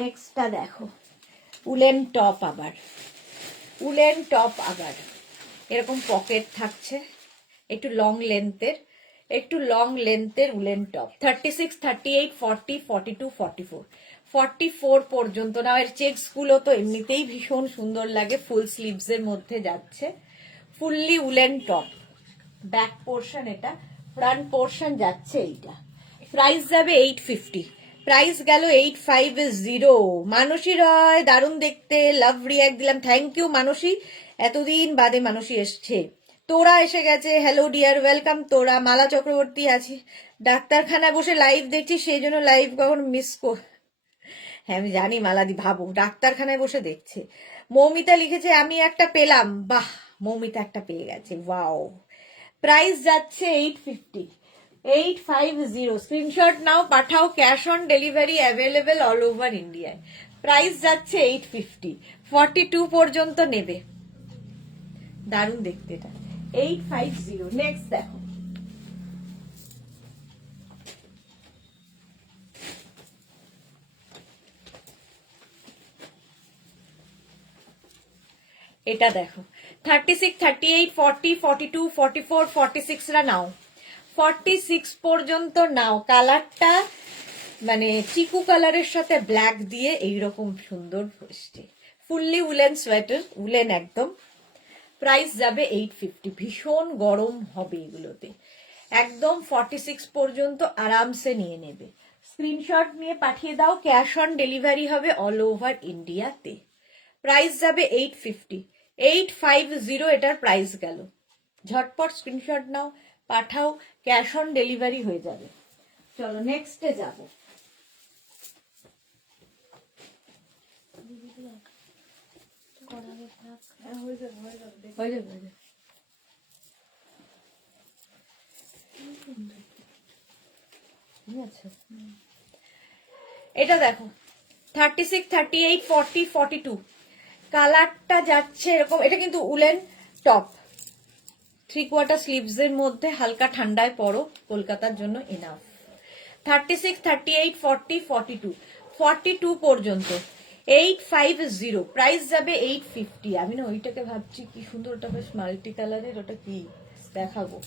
নেক্সটটা দেখো, উলেন টপ আবার, উলেন টপ আবার এরকম পকেট থাকছে, একটু লং লেন্থের উলেন টপ। 36, 38, 40, 42, 44, 44 পর্যন্ত। না এর চেকস গুলো তো এমনিতেই ভীষণ সুন্দর লাগে, ফুল স্লিভস এর মধ্যে যাচ্ছে, fully woollen top. Back portion এটা, ফ্রন্ট পোর্শন যাচ্ছে এইটা। প্রাইস যাবে 850, প্রাইস গেল 850। মানসী রয়, দারুণ দেখতে, লাভ রিয়াক্ট দিলাম, থ্যাংক ইউ মানসী, এতদিন বাদে মানসী এসছে। তোরা এসে গেছে, হ্যালো ডিয়ার, ওয়েলকাম তোরা। মালা চক্রবর্তী আছি, ডাক্তারখানায় বসে লাইভ দেখছি, সেই জন্য লাইভ কখন মিস কর। হ্যাঁ আমি জানি মালাদি, ভাবো ডাক্তারখানায় বসে দেখছে। মৌমিতা লিখেছে আমি একটা পেলাম, বাহ মৌমিতা একটা পেয়ে গেছে, ওয়াও। প্রাইস যাচ্ছে 850, 850। স্ক্রিনশট নাও, পাঠাও, cash on delivery available all over ইন্ডিয়ায়। প্রাইস যাচ্ছে 850, 42 পর্যন্ত নেবে। দারুণ দেখতে এটা, 850। নেক্সট দেখো, এটা দেখো 36, 38, 40, 42, 44, 46 রা নাও, 46 পর্যন্ত নাও। কালারটা মানে চিকু কালারের সাথে ব্ল্যাক দিয়ে এইরকম সুন্দর এসছে, ফুললি উলেন সোয়েটার, উলেন একদম। প্রাইস যাবে 850, ভীষণ গরম হবে এগুলোতে, একদম 46 পর্যন্ত আরামসে নিয়ে নেবে। স্ক্রিনশট নিয়ে পাঠিয়ে দাও, ক্যাশ অন ডেলিভারি হবে অল ওভার ইন্ডিয়াতে। প্রাইস যাবে 850, 850 এটার প্রাইস গেল। ঝটপট স্ক্রিনশট নাও, পাঠাও, ক্যাশ অন ডেলিভারি হয়ে যাবে। চলো নেক্সটে যাব, এটা দেখো 36, 38, 40, 42, কালারটা যাচ্ছে এরকম। এটা কিন্তু উলেন টপ, 3/4 স্লিভস এর মধ্যে, হালকা ঠান্ডায় পরো, কলকাতার জন্য এনাফ। 36, 38, 40, 42, 42 পর্যন্ত 850। প্রাইস যাবে 850। আমি না ওইটাকে ভাবছি কি সুন্দর, ওটা বেশ মাল্টি কালারের, ওটা কি দেখাবো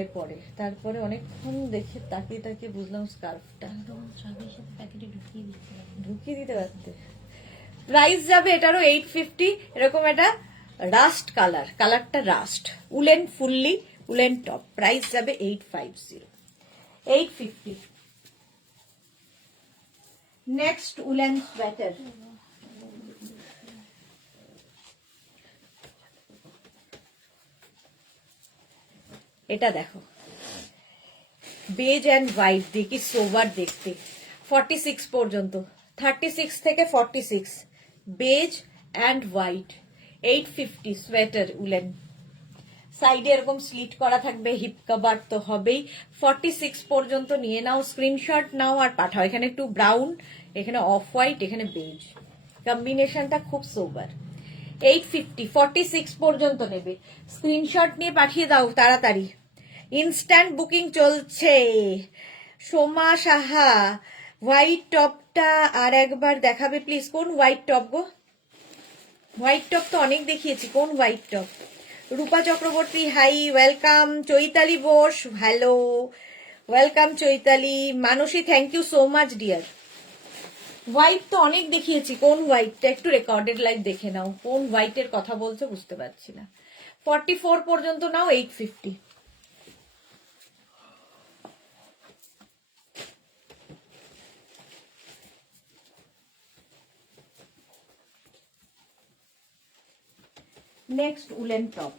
এরপরে। তারপরে অনেকক্ষণ দেখে তাকিয়ে তাকিয়ে বুঝলাম স্কার্ফটা ঢুকিয়ে দিতে পারতে। প্রাইস যাবে এটারও 850। এরকম এটা রাস্ট কালার, কালারটা rust, woollen, fully woollen top. Price যাবে 850, 850। নেক্সট উলেন সোয়েটার, এটা দেখো বেজ অ্যান্ড হোয়াইট, দেখি সোবার দেখতে। 46 পর্যন্ত, 36 থেকে 46, beige and white, 850 sweater woollen. সাইডে এরকম স্লিট করা থাকবে, হিপ কভার তো হবেই। 46 পর্যন্ত নিয়ে নাও, স্ক্রিনশট নাও আর পাঠাও। এখানে একটু ব্রাউন, এখানে অফ হোয়াইট, এখানে বেজ, কম্বিনেশনটা খুব সোবার। 850, 46 পর্যন্ত নেবে। স্ক্রিনশট নিয়ে পাঠিয়ে দাও তাড়াতাড়ি, ইনস্ট্যান্ট বুকিং চলছে। সোমা সাহা, হোয়াইট টপটা আর একবার দেখাবে প্লিজ। কোন হোয়াইট টপ গো? হোয়াইট টপ তো অনেক দেখিয়েছি, কোন white top? Rupa Chakraborty hi, welcome. Chaitali Bose hello, welcome Chaitali. Manasi thank you so much dear. White তো অনেক দেখিয়েছি, কোন হোয়াইটটা? একটু রেকর্ডেড লাইভ দেখে নাও, কোন হোয়াইটের কথা বলছো বুঝতে পারছি না। 44 পর্যন্ত নাও, 850। নেক্সট উলেন টপ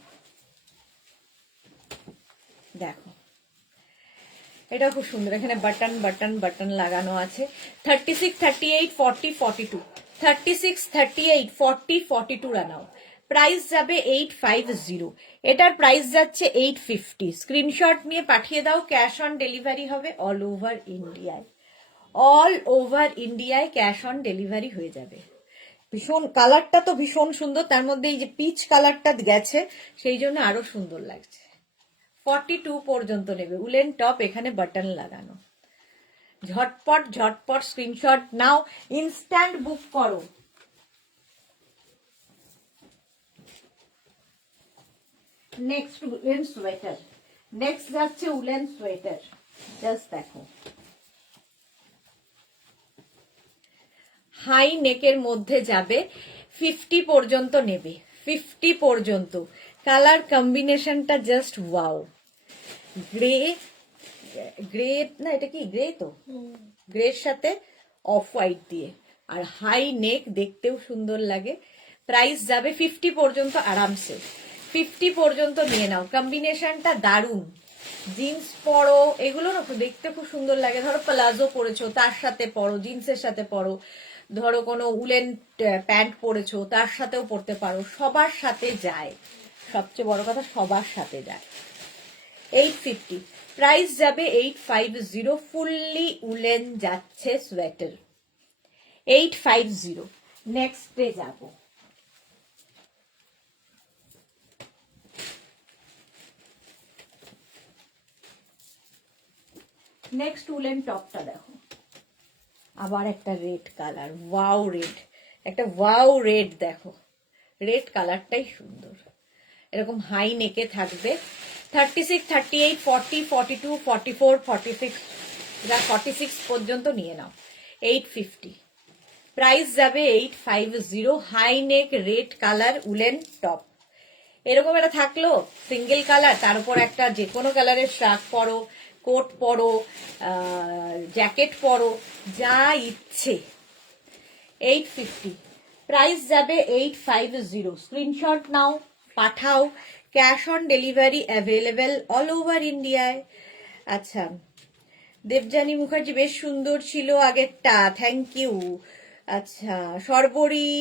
দেখো, এটা খুব সুন্দর, এখানে বাটন বাটন বাটন লাগানো আছে। 36, 38, 40, 42, 36, 38, 40, 42 রানাও। প্রাইস যাবে 850, এটার প্রাইস যাচ্ছে 850। স্ক্রিনশট নিয়ে পাঠিয়ে দাও, ক্যাশ অন ডেলিভারি হবে অল ওভার ইন্ডিয়ায়। অল ওভার ইন্ডিয়ায় ক্যাশ অন ডেলিভারি হয়ে যাবে। ভীষণ কালারটা তো ভীষণ সুন্দর, তার মধ্যে এই যে পিচ কালারটা গেছে সেই জন্য আরো সুন্দর লাগছে। 42 পর্যন্ত নেবে, উলেন টপ, এখানে বাটন লাগানো। ঝটপট ঝটপট স্ক্রিনশট নাও, ইনস্ট্যান্ট বুক করো। নেক্সট উলেন সোয়েটার, নেক্সট যাচ্ছে উলেন সোয়েটার। জাস্ট দেখো, হাই নেকের মধ্যে যাবে, 50 পর্যন্ত নেবে, 50 পর্যন্ত। কালার কম্বিনেশনটা জাস্ট ওয়াও। গ্রে, গ্রে না এটা কি গ্রে, তো গ্রের সাথে অফ হোয়াইট দিয়ে, আর হাই নেক, দেখতেও সুন্দর লাগে। প্রাইস যাবে 50 পর্যন্ত আরামসে, 50 পর্যন্ত নিয়ে নাও। কম্বিনেশনটা দারুণ, জিন্স পরো, এগুলো না দেখতে খুব সুন্দর লাগে। ধরো প্লাজো পরেছো তার সাথে পরো, জিন্সের সাথে পরো, ধরো কোনো উলেন প্যান্ট পরেছো তার সাথেও পরতে পারো, সবার সাথে যায়। সবচেয়ে বড় কথা, সবার সাথে যায়। 850, প্রাইস যাবে 850। ফুললি উলেন যাচ্ছে সোয়েটার, 850। নেক্সট ডে যাব। নেক্সট উলেন টপটা দেখো, আবার একটা রেড কালার, ওয়াও রেড, একটা ওয়াও রেড দেখো, রেড কালারটাই সুন্দর। এরকম হাই নেকে থাকবে। 36, 38, 40, 42, 44, 46, 46 পর্যন্ত নিয়ে নাও। 850, প্রাইস যাবে 850। High neck red colour woollen top, এরকম একটা থাকলো সিঙ্গেল কালার, তার উপর একটা যে কোনো কালারের শার্ট পরো, কোট পরো, জ্যাকেট পরো, যা ইচ্ছে। 850, প্রাইস যাবে 850। স্ক্রিনশট নাও, পাঠাও, cash on delivery available all over ইন্ডিয়ায়। আচ্ছা, দেবযানী মুখার্জি বেশ সুন্দর ছিল আগেরটা, থ্যাংক ইউ। আচ্ছা, সর্বরী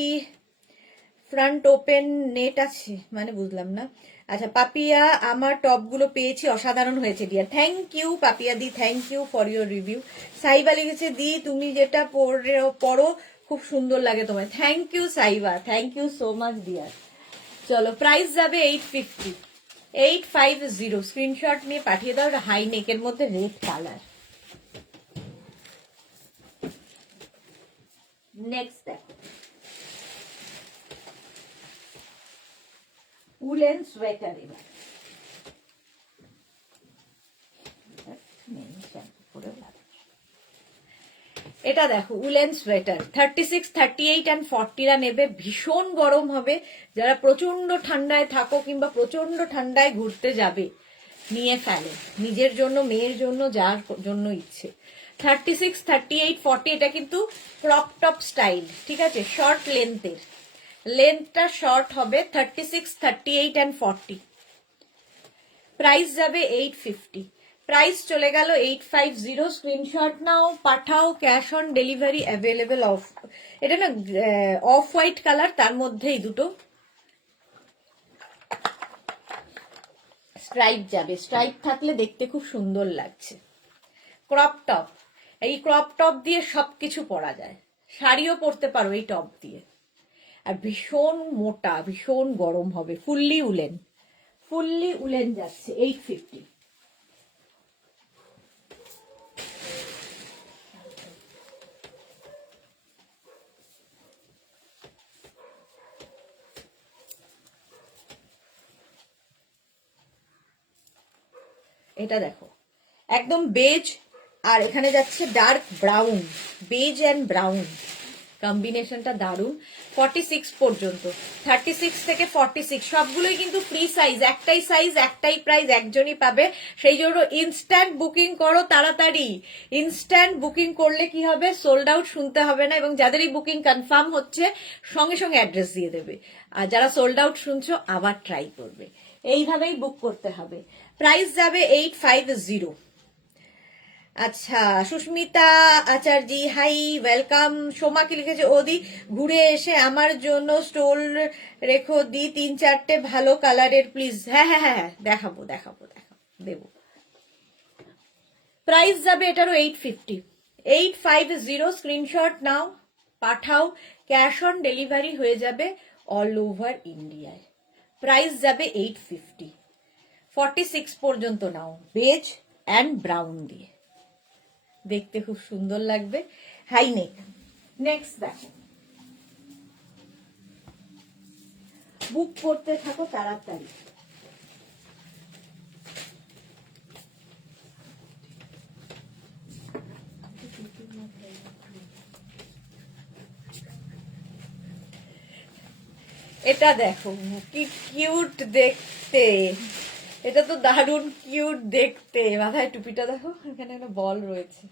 ফ্রন্ট ওপেন নেট আছে মানে বুঝলাম না। আচ্ছা, পাপিয়া আমার টপগুলো পেয়েছি, অসাধারণ হয়েছে ডিয়ার, থ্যাংক ইউ পাপিয়া দি, thank you for your review. Saiba লিখেছে দি তুমি যেটা পরো খুব সুন্দর লাগে তোমায়, thank you Saiba, thank you so much dear. চলো, প্রাইস যাবে 850, 850। স্ক্রিনশট নিয়ে পাঠিয়ে দাও। হাই নেকের মধ্যে রেড কালার। নেক্সট দেখো, উলেন সোয়েটার। এবার এটা দেখো, উলেন সোয়েটার। 36, 38 and 40 নেবে, ভীষণ গরম হবে। যারা প্রচন্ড ঠান্ডায় থাকো কিংবা প্রচন্ড ঠান্ডায় ঘুরতে যাবে, নিয়ে ফেলে, নিজের জন্য, মেয়ের জন্য, যার জন্য ইচ্ছে। 36, 38, 40, এটা কিন্তু ক্রপ টপ স্টাইল, ঠিক আছে, শর্ট লেন্থের, লেন্থটা শর্ট হবে। 36, 38 and 40, প্রাইস যাবে 850। প্রাইস চলে গেল 850। স্ক্রিনশট নাও, পাঠাও, cash on delivery available. Of, এটা না অফ হোয়াইট কালার, তার মধ্যেই দুটো স্ট্রাইপ যাবে, স্ট্রাইপ থাকলে দেখতে খুব সুন্দর লাগছে। ক্রপ টপ, এই ক্রপ টপ দিয়ে সবকিছু পরা যায়, শাড়িও পরতে পারো এই টপ দিয়ে। আর ভীষণ মোটা, ভীষণ গরম হবে। ফুললি উলেন, ফুললি উলেন যাচ্ছে 850। এটা দেখো, একদম বেজ, আর এখানে যাচ্ছে dark brown, beige and brown, কম্বিনেশনটা দারুন। 46 পর্যন্ত, 36 থেকে 46 সবগুলোই কিন্তু ফ্রি সাইজ, একটাই সাইজ, একটাই প্রাইস, একজনই পাবে। সেই জন্য ইনস্ট্যান্ট বুকিং করো তাড়াতাড়ি। ইনস্ট্যান্ট বুকিং করলে কি হবে, সোল্ড আউট শুনতে হবে না, এবং যাদেরই বুকিং কনফার্ম হচ্ছে সঙ্গে সঙ্গে অ্যাড্রেস দিয়ে দেবে। আর যারা সোল্ড আউট শুনছো আবার ট্রাই করবে, এইভাবেই বুক করতে হবে। প্রাইস যাবে 850। আচ্ছা, সুস্মিতা আচার্যি হাই, ওয়েলকাম। সোমা কি লিখেছে, ওদি ঘুরে এসে আমার জন্য স্টোল রেখো দি, 3-4টে ভালো কালারের প্লিজ। হ্যাঁ হ্যাঁ হ্যাঁ, দেখাবো দেখাবো দেখাবো, দেবো। প্রাইস যাবে এটারও 850, 850। স্ক্রিনশট নাও, পাঠাও, ক্যাশ অন ডেলিভারি হয়ে যাবে অল ওভার ইন্ডিয়ায়। প্রাইস যাবে 850, 46 পর্যন্ত নাও, বেজ অ্যান্ড ব্রাউন দিয়ে, দেখতে খুব সুন্দর লাগবে, হাই নেক। নেক্সট দেখো, বুক করতে থাকো তাড়াতাড়ি। এটা দেখো কি কিউট দেখতে, এটা তো দারুণ কিউট দেখতে। মাথায় টুপিটা দেখো, এখানে একটা বল রয়েছে।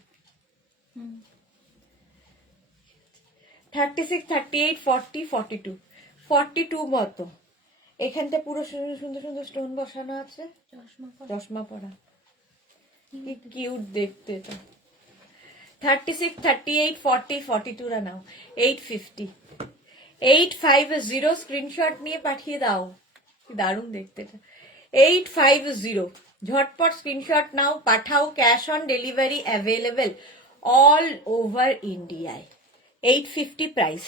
36, 38, 40, 42, 42 মতো। এখানটা পুরো সুন্দর সুন্দর সুন্দর স্টোন বসানো আছে, চশমা পরা, কি কিউট দেখতে এটা। 36, 38, 40, 42 রা নাও, 850, 850। স্ক্রিনশট নিয়ে পাঠিয়ে দাও, কি দারুণ দেখতে এটা। 850, ঝটপট স্ক্রিনশট নাও, পাঠাও, cash on delivery available all over ইন্ডিয়ায়। 850 প্রাইস,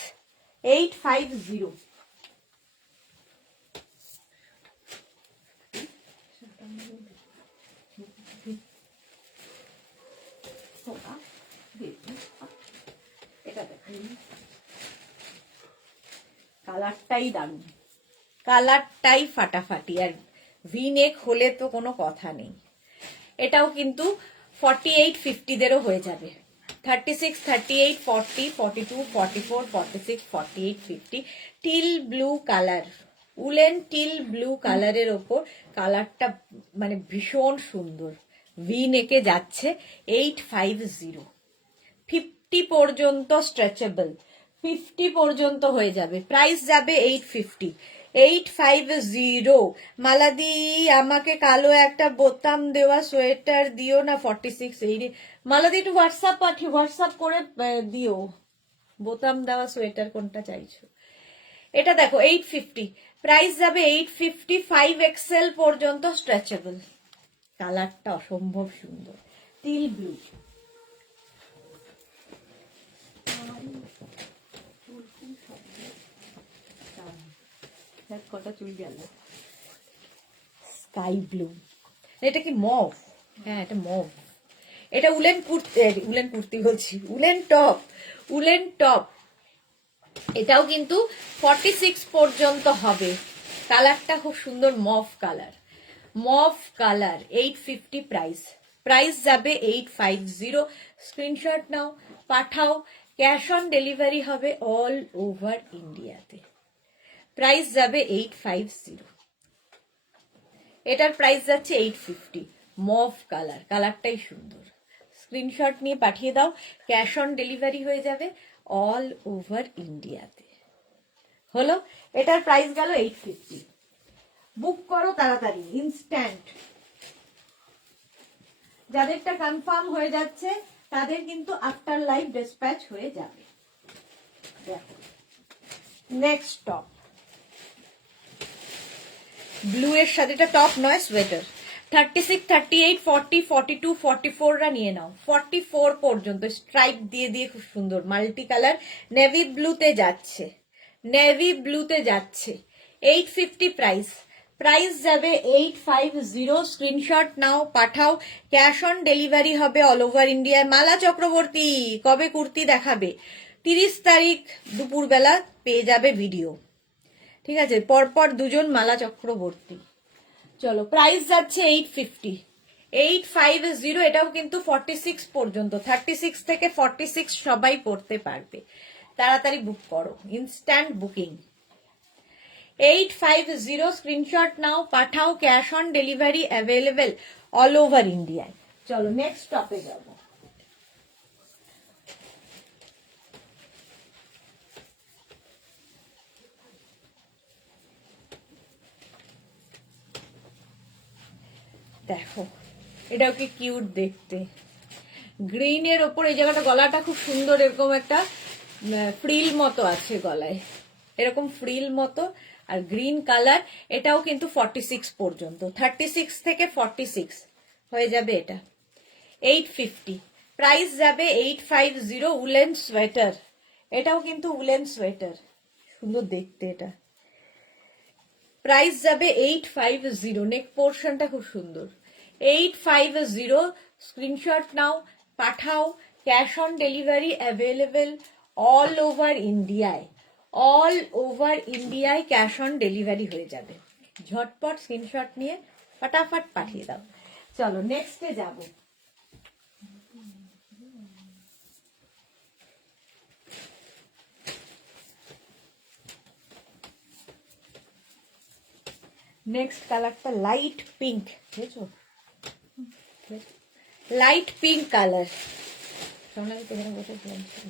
850। এটা দেখুন, কালারটাই দারুণ, কালারটাই ফাটাফাটি, আর ভি নেক হলে তো কোনো কথা নেই। এটাও কিন্তু 48, 50 দেরও হয়ে যাবে। 36, 38, 40, 42, 44, 46, 48, 50। Teal blue colour, woollen teal blue কালারের ওপর, কালারটা মানে ভীষণ সুন্দর, ভি নেকে যাচ্ছে। 850, 50 পর্যন্ত স্ট্রেচেবল, 50 পর্যন্ত হয়ে যাবে। প্রাইস যাবে 850, 850। মালাদি আমাকে কালো একটা বোতাম দেওয়া সোয়েটার দিও না, 46। এই মালাদি একটু হোয়াটসঅ্যাপ করে দিও, বোতাম দেওয়া সোয়েটার কোনটা চাইছো। এটা দেখো 850, প্রাইস যাবে 850, 5XL পর্যন্ত স্ট্রেচেবল, কালারটা অসম্ভব সুন্দর, টিল ব্লু। কটা চুল গেল, স্কাই ব্লু, এটা কি মভ? হ্যাঁ এটা মভ। এটা উলেন কুর্তি বলছি, উলেন টপ, উলেন টপ। এটাও কিন্তু 46 পর্যন্ত হবে, কালারটা খুব সুন্দর, mauve colour, mauve colour. 850 price, price যাবে 850। স্ক্রিনশট নাও, পাঠাও, ক্যাশ অন ডেলিভারি হবে অল ওভার ইন্ডিয়াতে। প্রাইস যাবে 850, এটার প্রাইস যাচ্ছে 850। মভ কালার, কালারটাই সুন্দর, স্ক্রিনশট নিয়ে পাঠিয়ে দাও, ক্যাশ অন ডেলিভারি হয়ে যাবে অল ওভার ইন্ডিয়াতে। হলো, এটার প্রাইস গেল 850। বুক করো তাড়াতাড়ি, ইনস্ট্যান্ট। যাদেরটা কনফার্ম হয়ে যাচ্ছে তাদের কিন্তু আফটার লাইভ ডিসপ্যাচ হয়ে যাবে। নেক্সট টপ, ব্লু এর সাথে, এটা টপ নয় সোয়েটার। 36, 38, 40, 42, 44 রা নিয়ে নাও, 44 পর্যন্ত স্ট্রাইপ দিয়ে দিয়ে খুব সুন্দর মাল্টি কালার, নেভি ব্লুতে যাচ্ছে, নেভি ব্লুতে যাচ্ছে। 850 প্রাইস, প্রাইস যাবে 850। স্ক্রিনশট নাও, পাঠাও, ক্যাশ অন ডেলিভারি হবে অল ওভার ইন্ডিয়ায়। মালা চক্রবর্তী কবে কুর্তি দেখাবে? 30 তারিখ দুপুরবেলা পেয়ে যাবে ভিডিও, ঠিক আছে? পরপর দুজন মালা চক্রবর্তী। চলো, প্রাইস যাচ্ছে 850, 850। এটাও কিন্তু 46 পর্যন্ত, 36 থেকে 46 সবাই পড়তে পারবে, তাড়াতাড়ি বুক করো, ইনস্ট্যান্ট বুকিং। 850, স্ক্রিনশট নাও, পাঠাও, cash on delivery available all over ইন্ডিয়ায়। চলো নেক্সট টপে যাবো। দেখো এটাও কি কিউট দেখতে, গ্রিনের ওপর এই জায়গাটা গলাটা খুব সুন্দর, এরকম একটা ফ্রিল মতো আছে গলায়, এরকম ফ্রিল মতো। আর গ্রিন কালার, এটাও কিন্তু 46 পর্যন্ত, 36 থেকে 46 হয়ে যাবে এটা। 850 প্রাইস যাবে 850। উলেন সোয়েটার, এটাও কিন্তু উলেন সোয়েটার, সুন্দর দেখতে এটা। প্রাইস যাবে 850। নেক পোর্শনটা খুব সুন্দর। 850 স্ক্রিনশট নাও, পাঠাও। Cash on delivery available all over ইন্ডিয়ায়, অল ওভার ইন্ডিয়ায় ক্যাশ অন ডেলিভারি হয়ে যাবে। ঝটপট স্ক্রিনশট নিয়ে ফটাফট পাঠিয়ে দাও। চলো নেক্সটে যাব। নেক্সট কালারটা লাইট পিঙ্ক, বুঝছো, লাইট পিঙ্ক কালার।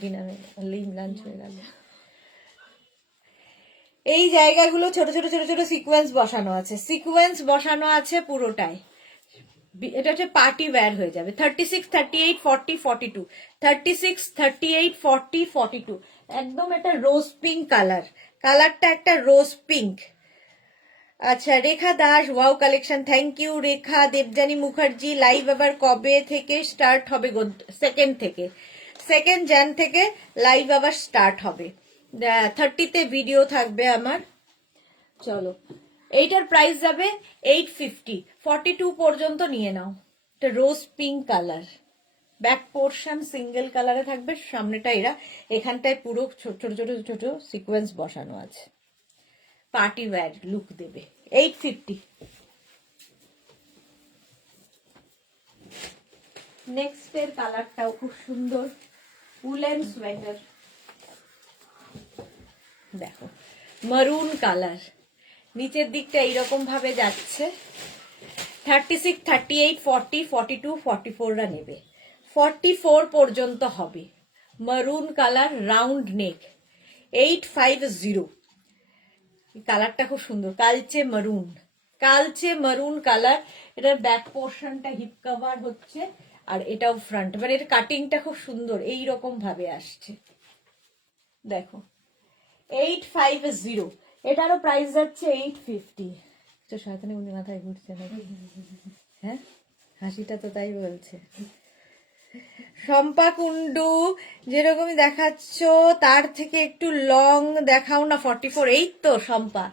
ডিনারে লাঞ্চ হয়ে গেল। এই জায়গাগুলো ছোট ছোট ছোট ছোট সিকোয়েন্স বসানো আছে, সিকোয়েন্স বসানো আছে পুরোটাই। এটা হচ্ছে পার্টি ওয়্যার হয়ে যাবে। 36, 38, 40, 42, 36, 38, 40, 42। একদম এটা রোজ পিঙ্ক কালার, কালারটা একটা রোজ পিঙ্ক। আচ্ছা, Rekha Das, wow collection, thank you Rekha. Debjani Mukherjee, live আবার কবে থেকে স্টার্ট হবে? 2nd থেকে, 2nd jan থেকে লাইভ আবার স্টার্ট হবে। 30তে ভিডিও থাকবে আমার। চলো, এইটার প্রাইস যাবে 850, 42 পর্যন্ত নিয়ে নাও। এটা রোজ pink colour, back portion single কালারে থাকবে, সামনেটা এরা এখানটায় পুরো ছোট ছোট ছোট ছোট সিকোয়েন্স বসানো আছে, পার্টি ওয়্যার লুক দেবে। 850। নেক্সট এর কালারটাও খুব সুন্দর, উলেন সোয়েটার। দেখো মারুন কালার, নিচের দিকটা এইরকম ভাবে যাচ্ছে। 36, 38, 40, 42, 44 রা নেবে, 44 পর্যন্ত হবে। মারুন কালার, রাউন্ড নেক, 850। কালারটা খুব সুন্দর, কালচে মারুন, কালচে মারুন কালার। এটার ব্যাক পোর্শনটা হিপ কভার হচ্ছে, আর এটাও ফ্রন্ট, মানে এর কাটিংটা খুব সুন্দর, এই রকম ভাবে আসছে। দেখো 850, এটারও প্রাইস যাচ্ছে 850। তো শয়তানি উনি মাথায় ঘুরছে নাকি? হ্যাঁ, হাসিটা তো তাই বলছে। শম্পা কুন্ডু, যেরকমই দেখাচ্ছ তার থেকে একটু লং দেখাও না। 44, এই তো শম্পা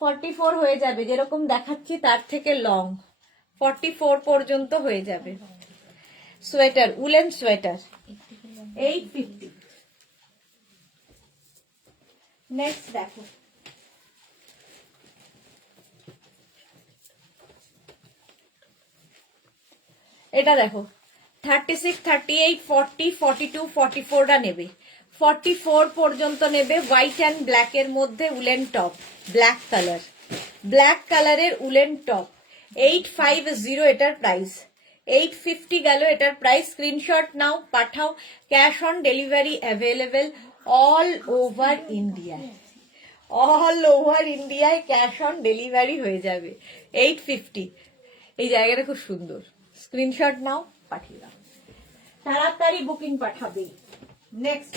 44 হয়ে যাবে, যেরকম দেখাচ্ছি তার থেকে লং 44 পর্যন্ত হয়ে যাবে। Sweater, woollen sweater, 850। নেক্সট দেখো, এটা দেখো 36, 38, 40, 42, 44 রা নেবে, 44 পর্যন্ত নেবে। হোয়াইট অ্যান্ড ব্ল্যাক এর মধ্যে woollen top, black colour, black কালারের উলেন টপ। 850 এটার প্রাইস, 850 গেল এটার প্রাইস। স্ক্রিনশট নাও, পাঠাও। Cash on delivery available all over ইন্ডিয়ায়, অল ওভার ইন্ডিয়ায় ক্যাশ অন ডেলিভারি হয়ে যাবে। 850। এই জায়গাটা খুব সুন্দর, স্ক্রিনশট নাও, পাঠিয়ে দাও, তাড়াতাড়ি বুকিং পাঠাবে। Next,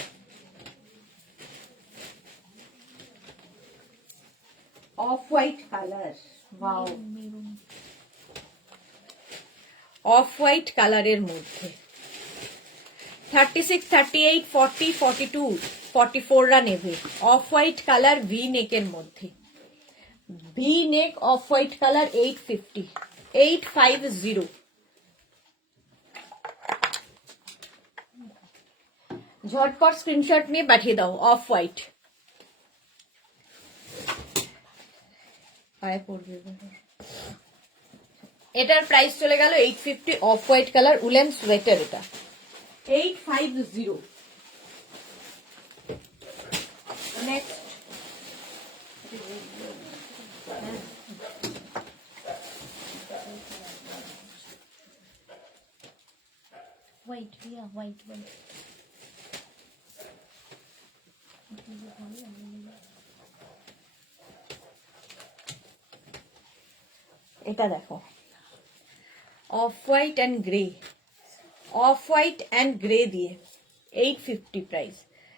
of white colour, wow, off white কালারের মধ্যে 36, 38, 40, 42, 44 রা নেবে। অফ হোয়াইট কালার, ভি নেকের মধ্যে, V neck, of white colour, 850, 850। ঝটপট স্ক্রিনশট নিয়ে পাঠিয়ে দাও। অফ হোয়াইট এটার প্রাইস চলে গেল 850। Of white colour woollen sweater, এটা 850। Next, White, yeah, white. এটা দেখো of white and grey, of white and grey দিয়ে 850 প্রাইস।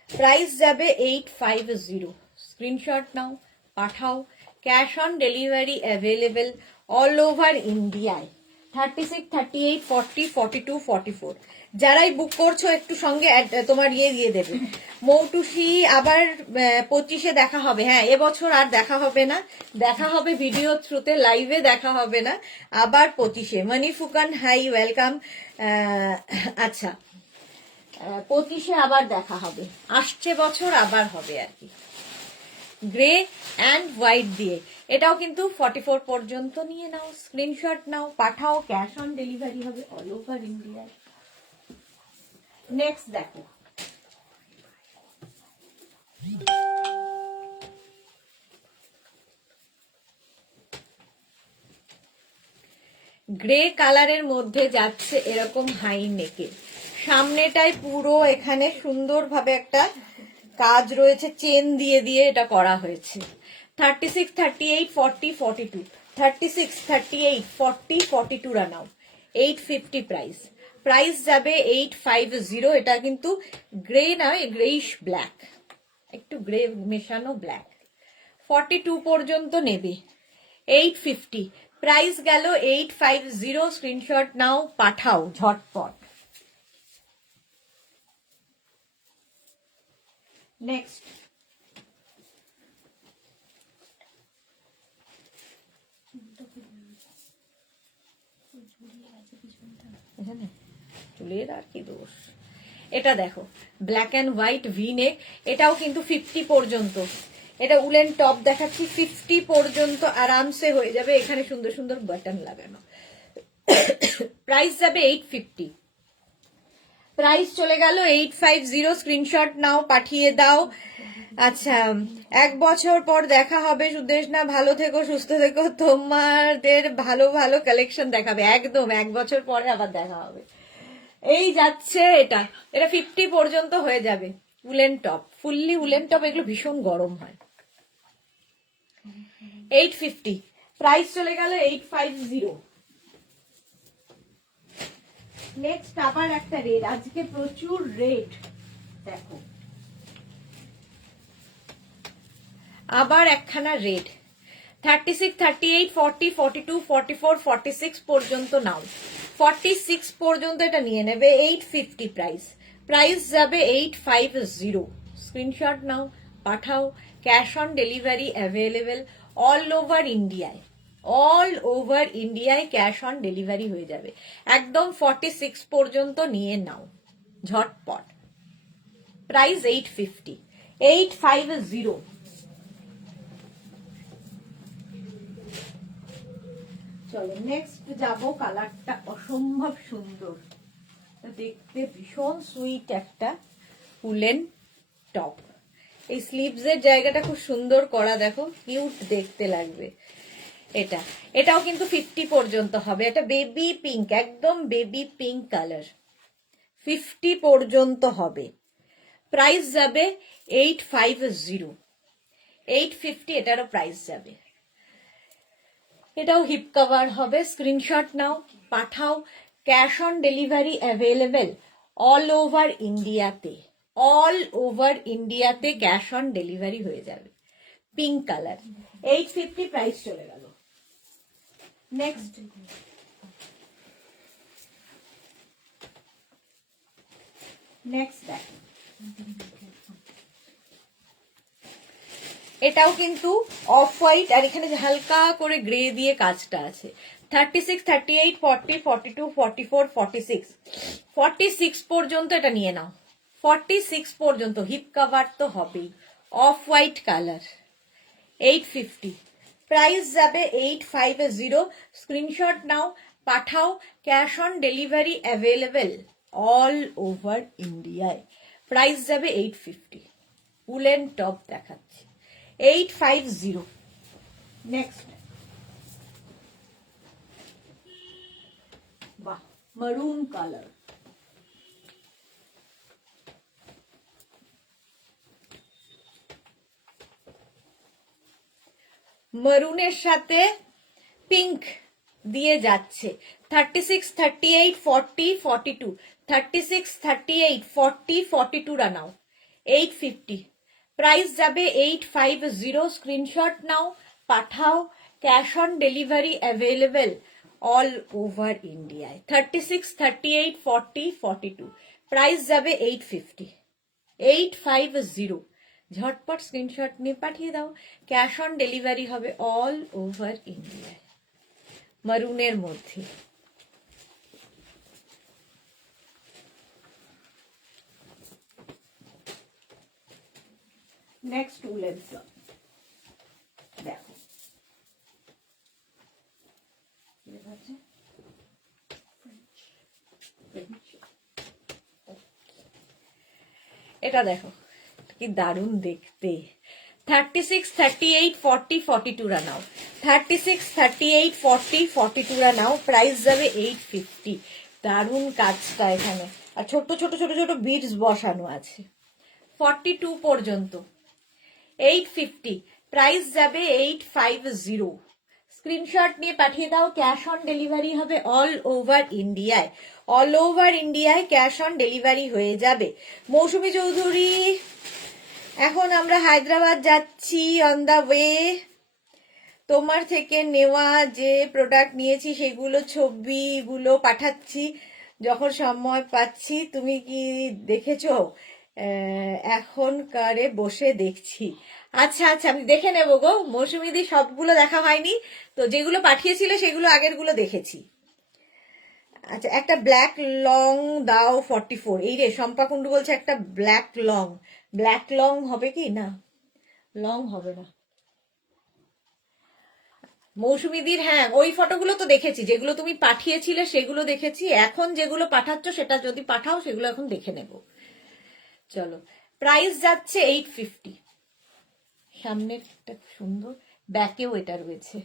প্রাইস যাবে 850। স্ক্রিনশট নাও, পাঠাও। Cash on delivery available all over ইন্ডিয়ায়। 36, 38, 40, 42, 44 যারাই বুক করছো একটু সঙ্গে তোমার দিয়ে দেবে। মৌটুসি আবার 25-এ দেখা হবে। হ্যাঁ, এবছর আর দেখা হবে না, দেখা হবে ভিডিও থ্রুতে, লাইভে দেখা হবে না, আবার 25-এ। মনি ফুকান, হাই, ওয়েলকাম। আচ্ছা, 25-এ আবার দেখা হবে, আসছে বছর আবার হবে আর কি। গ্রে অ্যান্ড হোয়াইট দিয়ে এটাও কিন্তু 44 পর্যন্ত নিয়ে নাও, স্ক্রিনশট নাও, পাঠাও। ক্যাশ অন ডেলিভারি হবে অল ওভার ইন্ডিয়া। নেক্সট দেখো, গ্রে কালারের মধ্যে যাচ্ছে এরকম হাই নেকে, সামনেটায় পুরো এখানে সুন্দরভাবে একটা কাজ রয়েছে, চেন দিয়ে দিয়ে এটা করা হয়েছে। 36, 38, 40, 42, 36, 38, 40, 42 রানাও 850 প্রাইস। প্রাইস যাবে 850। এটা কিন্তু গ্রে নয়, গ্রেইশ ব্ল্যাক, একটু গ্রে মেশানো ব্ল্যাক। 42 পর্যন্ত নেবে 850। প্রাইস গেল 850। স্ক্রিনশট নাও, পাঠাও ঝটপট। নেক্সট, চুলের আর কি দোষ। এটা দেখো, ব্ল্যাক অ্যান্ড হোয়াইট ভি নেক, এটাও কিন্তু 50 পর্যন্ত। এটা উলেন টপ দেখাচ্ছি, 50 পর্যন্ত আরামসে হয়ে যাবে। এখানে সুন্দর সুন্দর বাটন লাগানো। প্রাইস যাবে 850। প্রাইস চলে গেল 850। স্ক্রিনশট নাও, পাঠিয়ে দাও। আচ্ছা, 1 বছর পর দেখা হবে সুদেশ না, ভালো থেকো, সুস্থ থেকো, তোমাদের ভালো ভালো কালেকশন দেখাবে। একদম 1 বছর পরে আবার দেখা হবে। এই যাচ্ছে এটা, এটা 50 পর্যন্ত হয়ে যাবে। Woollen top, fully woollen top, এগুলো ভীষণ গরম হয়। 850। প্রাইস চলে গেল 850। নেক্সট আবার একটা রেড, আজকে প্রচুর রেড দেখো, আবার একখানা রেড। 36, 38, 40, 42, 44, 46 পর্যন্ত নাও। 46 পর্যন্ত এটা নিয়ে নেবে 850 প্রাইস। প্রাইস যাবে 850। স্ক্রিনশট নাও, পাঠাও। Cash on delivery available all over ইন্ডিয়ায়। অল ওভার ইন্ডিয়ায় ক্যাশ অন ডেলিভারি হয়ে যাবে। একদম 46 পর্যন্ত নিয়ে নাও ঝটপট। প্রাইস 850। 850। চলো নেক্সট যাব, কালারটা অসম্ভব সুন্দর, দেখতে ভীষণ সুইট একটা উলেন টপ। এই স্লিভস এর জায়গাটা খুব সুন্দর করা, দেখো কিউট দেখতে লাগবে। এটাও কিন্তু 50 পর্যন্ত হবে। এটা বেবি পিঙ্ক, একদম বেবি পিঙ্ক কালার, 50 পর্যন্ত হবে। প্রাইস যাবে 850। 850 এটারও প্রাইস যাবে। এটাও হিপ কভার হবে। স্ক্রিনশট নাও, পাঠাও। Cash on delivery available all over ইন্ডিয়াতে। অল ওভার ইন্ডিয়াতে ক্যাশ অন ডেলিভারি হয়ে যাবে। পিঙ্ক কালার, 850 প্রাইস চলে গেল। নেক্সট, দেখো, এটাও কিন্তু অফ হোয়াইট আর এখানে হালকা করে গ্রে দিয়ে কাজটা আছে। 36, 38, 40, 42, 44, 46, 46 পর্যন্ত এটা নিয়ে নাও। 46 পর্যন্ত হিপ কভার তো হবেই, অফ হোয়াইট কালার। 850। প্রাইস যাবে 850। স্ক্রিনশট নাও, পাঠাও। Cash on delivery available all over ইন্ডিয়ায়। প্রাইস যাবে 850। উলেন টপ দেখাচ্ছে 850। নেক্সট, বাহ, মারুন কালার। মারুনের সাথে পিঙ্ক দিয়ে যাচ্ছে 36, 38, 40, 42, 36, 38, 40, 42 রা নাও 850, প্রাইস যাবে 850, স্ক্রিনশট নাও পাঠাও, cash on delivery available all over ইন্ডিয়ায়। 36, 38, 40, 42, প্রাইস যাবে 850, 850, ঝটপট স্ক্রিনশট নিয়ে পাঠিয়ে দাও, ক্যাশ অন ডেলিভারি হবে অল ওভার ইন্ডিয়ায়। মারুনের মধ্যে নেক্সট উলেন ফ্লপ দেখো, এটা দেখো কি দারুণ দেখতে। 36, 38, 40, 42 রা নাও, 36, 38, 40, 42 রা নাও, প্রাইস যাবে 850। দারুণ কাজটা এখানে, আর ছোট ছোট ছোট ছোট বিডস বসানো আছে। 42 পর্যন্ত 850, প্রাইস যাবে 850, স্ক্রিনশট নিয়ে পাঠিয়ে দাও, ক্যাশ অন ডেলিভারি হবে অল ওভার ইন্ডিয়ায়, অল ওভার ইন্ডিয়ায় ক্যাশ অন ডেলিভারি হয়ে যাবে। মৌসুমী চৌধুরী, এখন আমরা হায়দ্রাবাদ যাচ্ছি, অন দা ওয়ে। তোমার থেকে নেওয়া যে প্রোডাক্ট নিয়েছি সেগুলো ছবিগুলো পাঠাচ্ছি যখন সময় পাচ্ছি। তুমি কি দেখেছো? এখনকারে বসে দেখছি। আচ্ছা আচ্ছা, আমি দেখে নেবো গো মৌসুমীদি, সবগুলো দেখা হয়নি তো, যেগুলো পাঠিয়েছিলে সেগুলো আগের গুলো দেখেছি। আচ্ছা, একটা ব্ল্যাক লং দাও 44, এই রে শম্পা কুন্ডু বলছে একটা ব্ল্যাক লং হবে কি না, লং হবে না মৌসুমীদির। হ্যাঁ, ওই ফটোগুলো তো দেখেছি, যেগুলো তুমি পাঠিয়েছিলে সেগুলো দেখেছি, এখন যেগুলো পাঠাচ্ছ সেটা যদি পাঠাও সেগুলো এখন দেখে নেব। চলো, প্রাইস যাচ্ছে 850, সামনেরটা সুন্দর, ব্যাকেও এটা রয়েছে,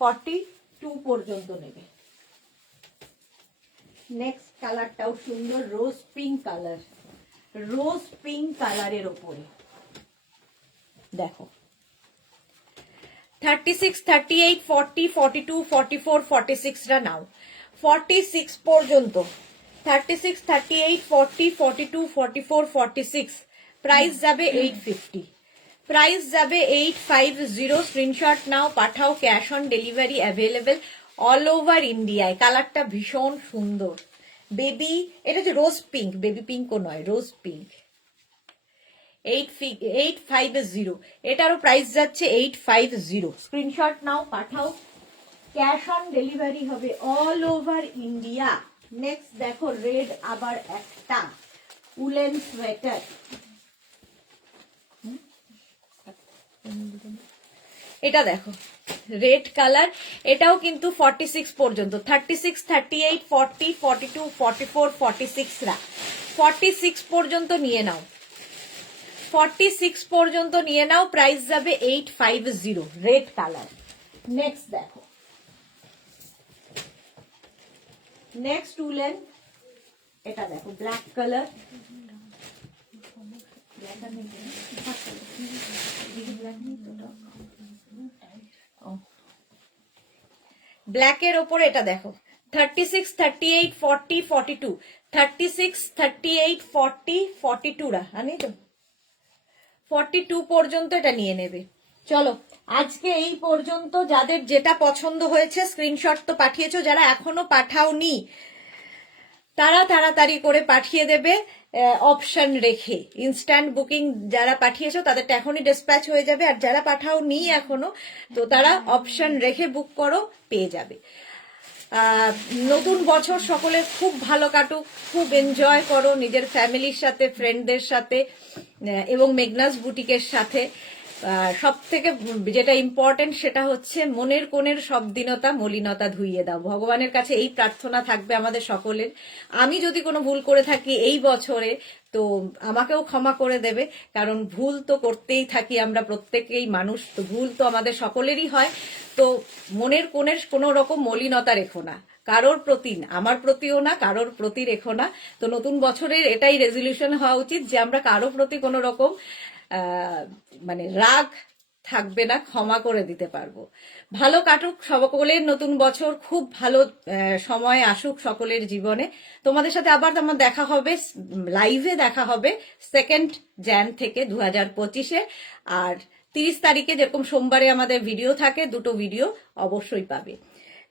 42 পর্যন্ত নেবে। নেক্সট কালারটাও সুন্দর, রোজ পিঙ্ক কালারের ওপরে দেখো। 36, 38, 40, 42, 44, 46 রা নাও, 46 পর্যন্ত। 36, 38, 40, 42, 44, 46, প্রাইস যাবে 850, প্রাইস যাবে 850, স্ক্রিনশট নাও পাঠাও, cash on delivery available all over ইন্ডিয়ায়। কালারটা ভীষণ সুন্দর, বেবি, এটা হচ্ছে রোজ পিঙ্ক, বেবি পিঙ্কও নয়, রোজ পিঙ্ক। 850, এটারও প্রাইস যাচ্ছে 850, স্ক্রিনশট নাও পাঠাও, ক্যাশ অন ডেলিভারি হবে অল ওভার ইন্ডিয়া। নেক্সট দেখো, রেড আবার একটা উলেন সোয়েটার, এটা দেখো রেড কালার, এটাও কিন্তু 46 পর্যন্ত। 36, 38, 40, 42, 44, 46 রা 46 পর্যন্ত নিয়ে নাও, 46 পর্যন্ত নিয়ে নাও, প্রাইস যাবে 850, রেড কালার। নেক্সট দেখো, নেক্সট উলেন, এটা দেখো ব্ল্যাক কালার, ব্ল্যাকের ওপরে এটা দেখো। 36, 38, 40, 42, 36, 38, 40, 42 রা আনি তো 42 পর্যন্ত এটা নিয়ে নেবে। চলো, আজকে এই পর্যন্ত। যাদের যেটা পছন্দ হয়েছে স্ক্রিনশট তো পাঠিয়েছো, যারা এখনো পাঠাওনি তারা তাড়াতাড়ি করে পাঠিয়ে দেবে অপশন রেখে। ইনস্ট্যান্ট বুকিং যারা পাঠিয়েছো তাদেরটা এখনই ডিসপ্যাচ হয়ে যাবে, আর যারা পাঠাওনি এখনো তো তারা অপশন রেখে বুক করো, পেয়ে যাবে। নতুন বছর সকলের খুব ভালো কাটুক, খুব এনজয় করো নিজের ফ্যামিলির সাথে, ফ্রেন্ডদের সাথে এবং মেঘনাস বুটিকের সাথে। সব থেকে যেটা ইম্পর্টেন্ট সেটা হচ্ছে মনের কোণের সব দীনতা মলিনতা ধুইয়ে দাও। ভগবানের কাছে এই প্রার্থনা থাকবে আমাদের সকলের। আমি যদি কোনো ভুল করে থাকি এই বছরে তো আমাকেও ক্ষমা করে দেবে, কারণ ভুল তো করতেই থাকি আমরা, প্রত্যেকেই মানুষ, তো ভুল তো আমাদের সকলেরই হয়। তো মনের কোণের কোনো রকম মলিনতা রেখো না কারোর প্রতি, আমার প্রতিও না, কারোর প্রতি রেখো না। তো নতুন বছরের এটাই রেজলিউশন হওয়া উচিত যে আমরা কারোর প্রতি কোনো রকম মানে রাগ থাকবে না, ক্ষমা করে দিতে পারবো। ভালো কাটুক সকলের নতুন বছর, খুব ভালো সময় আসুক সকলের জীবনে। তোমাদের সাথে আবার আমার দেখা হবে, লাইভে দেখা হবে 2 jan থেকে 2025-এ। আর 30 তারিখে যেরকম সোমবারে আমাদের ভিডিও থাকে, 2টো ভিডিও অবশ্যই পাবে।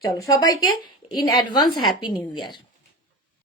চলো সবাইকে in advance happy new year.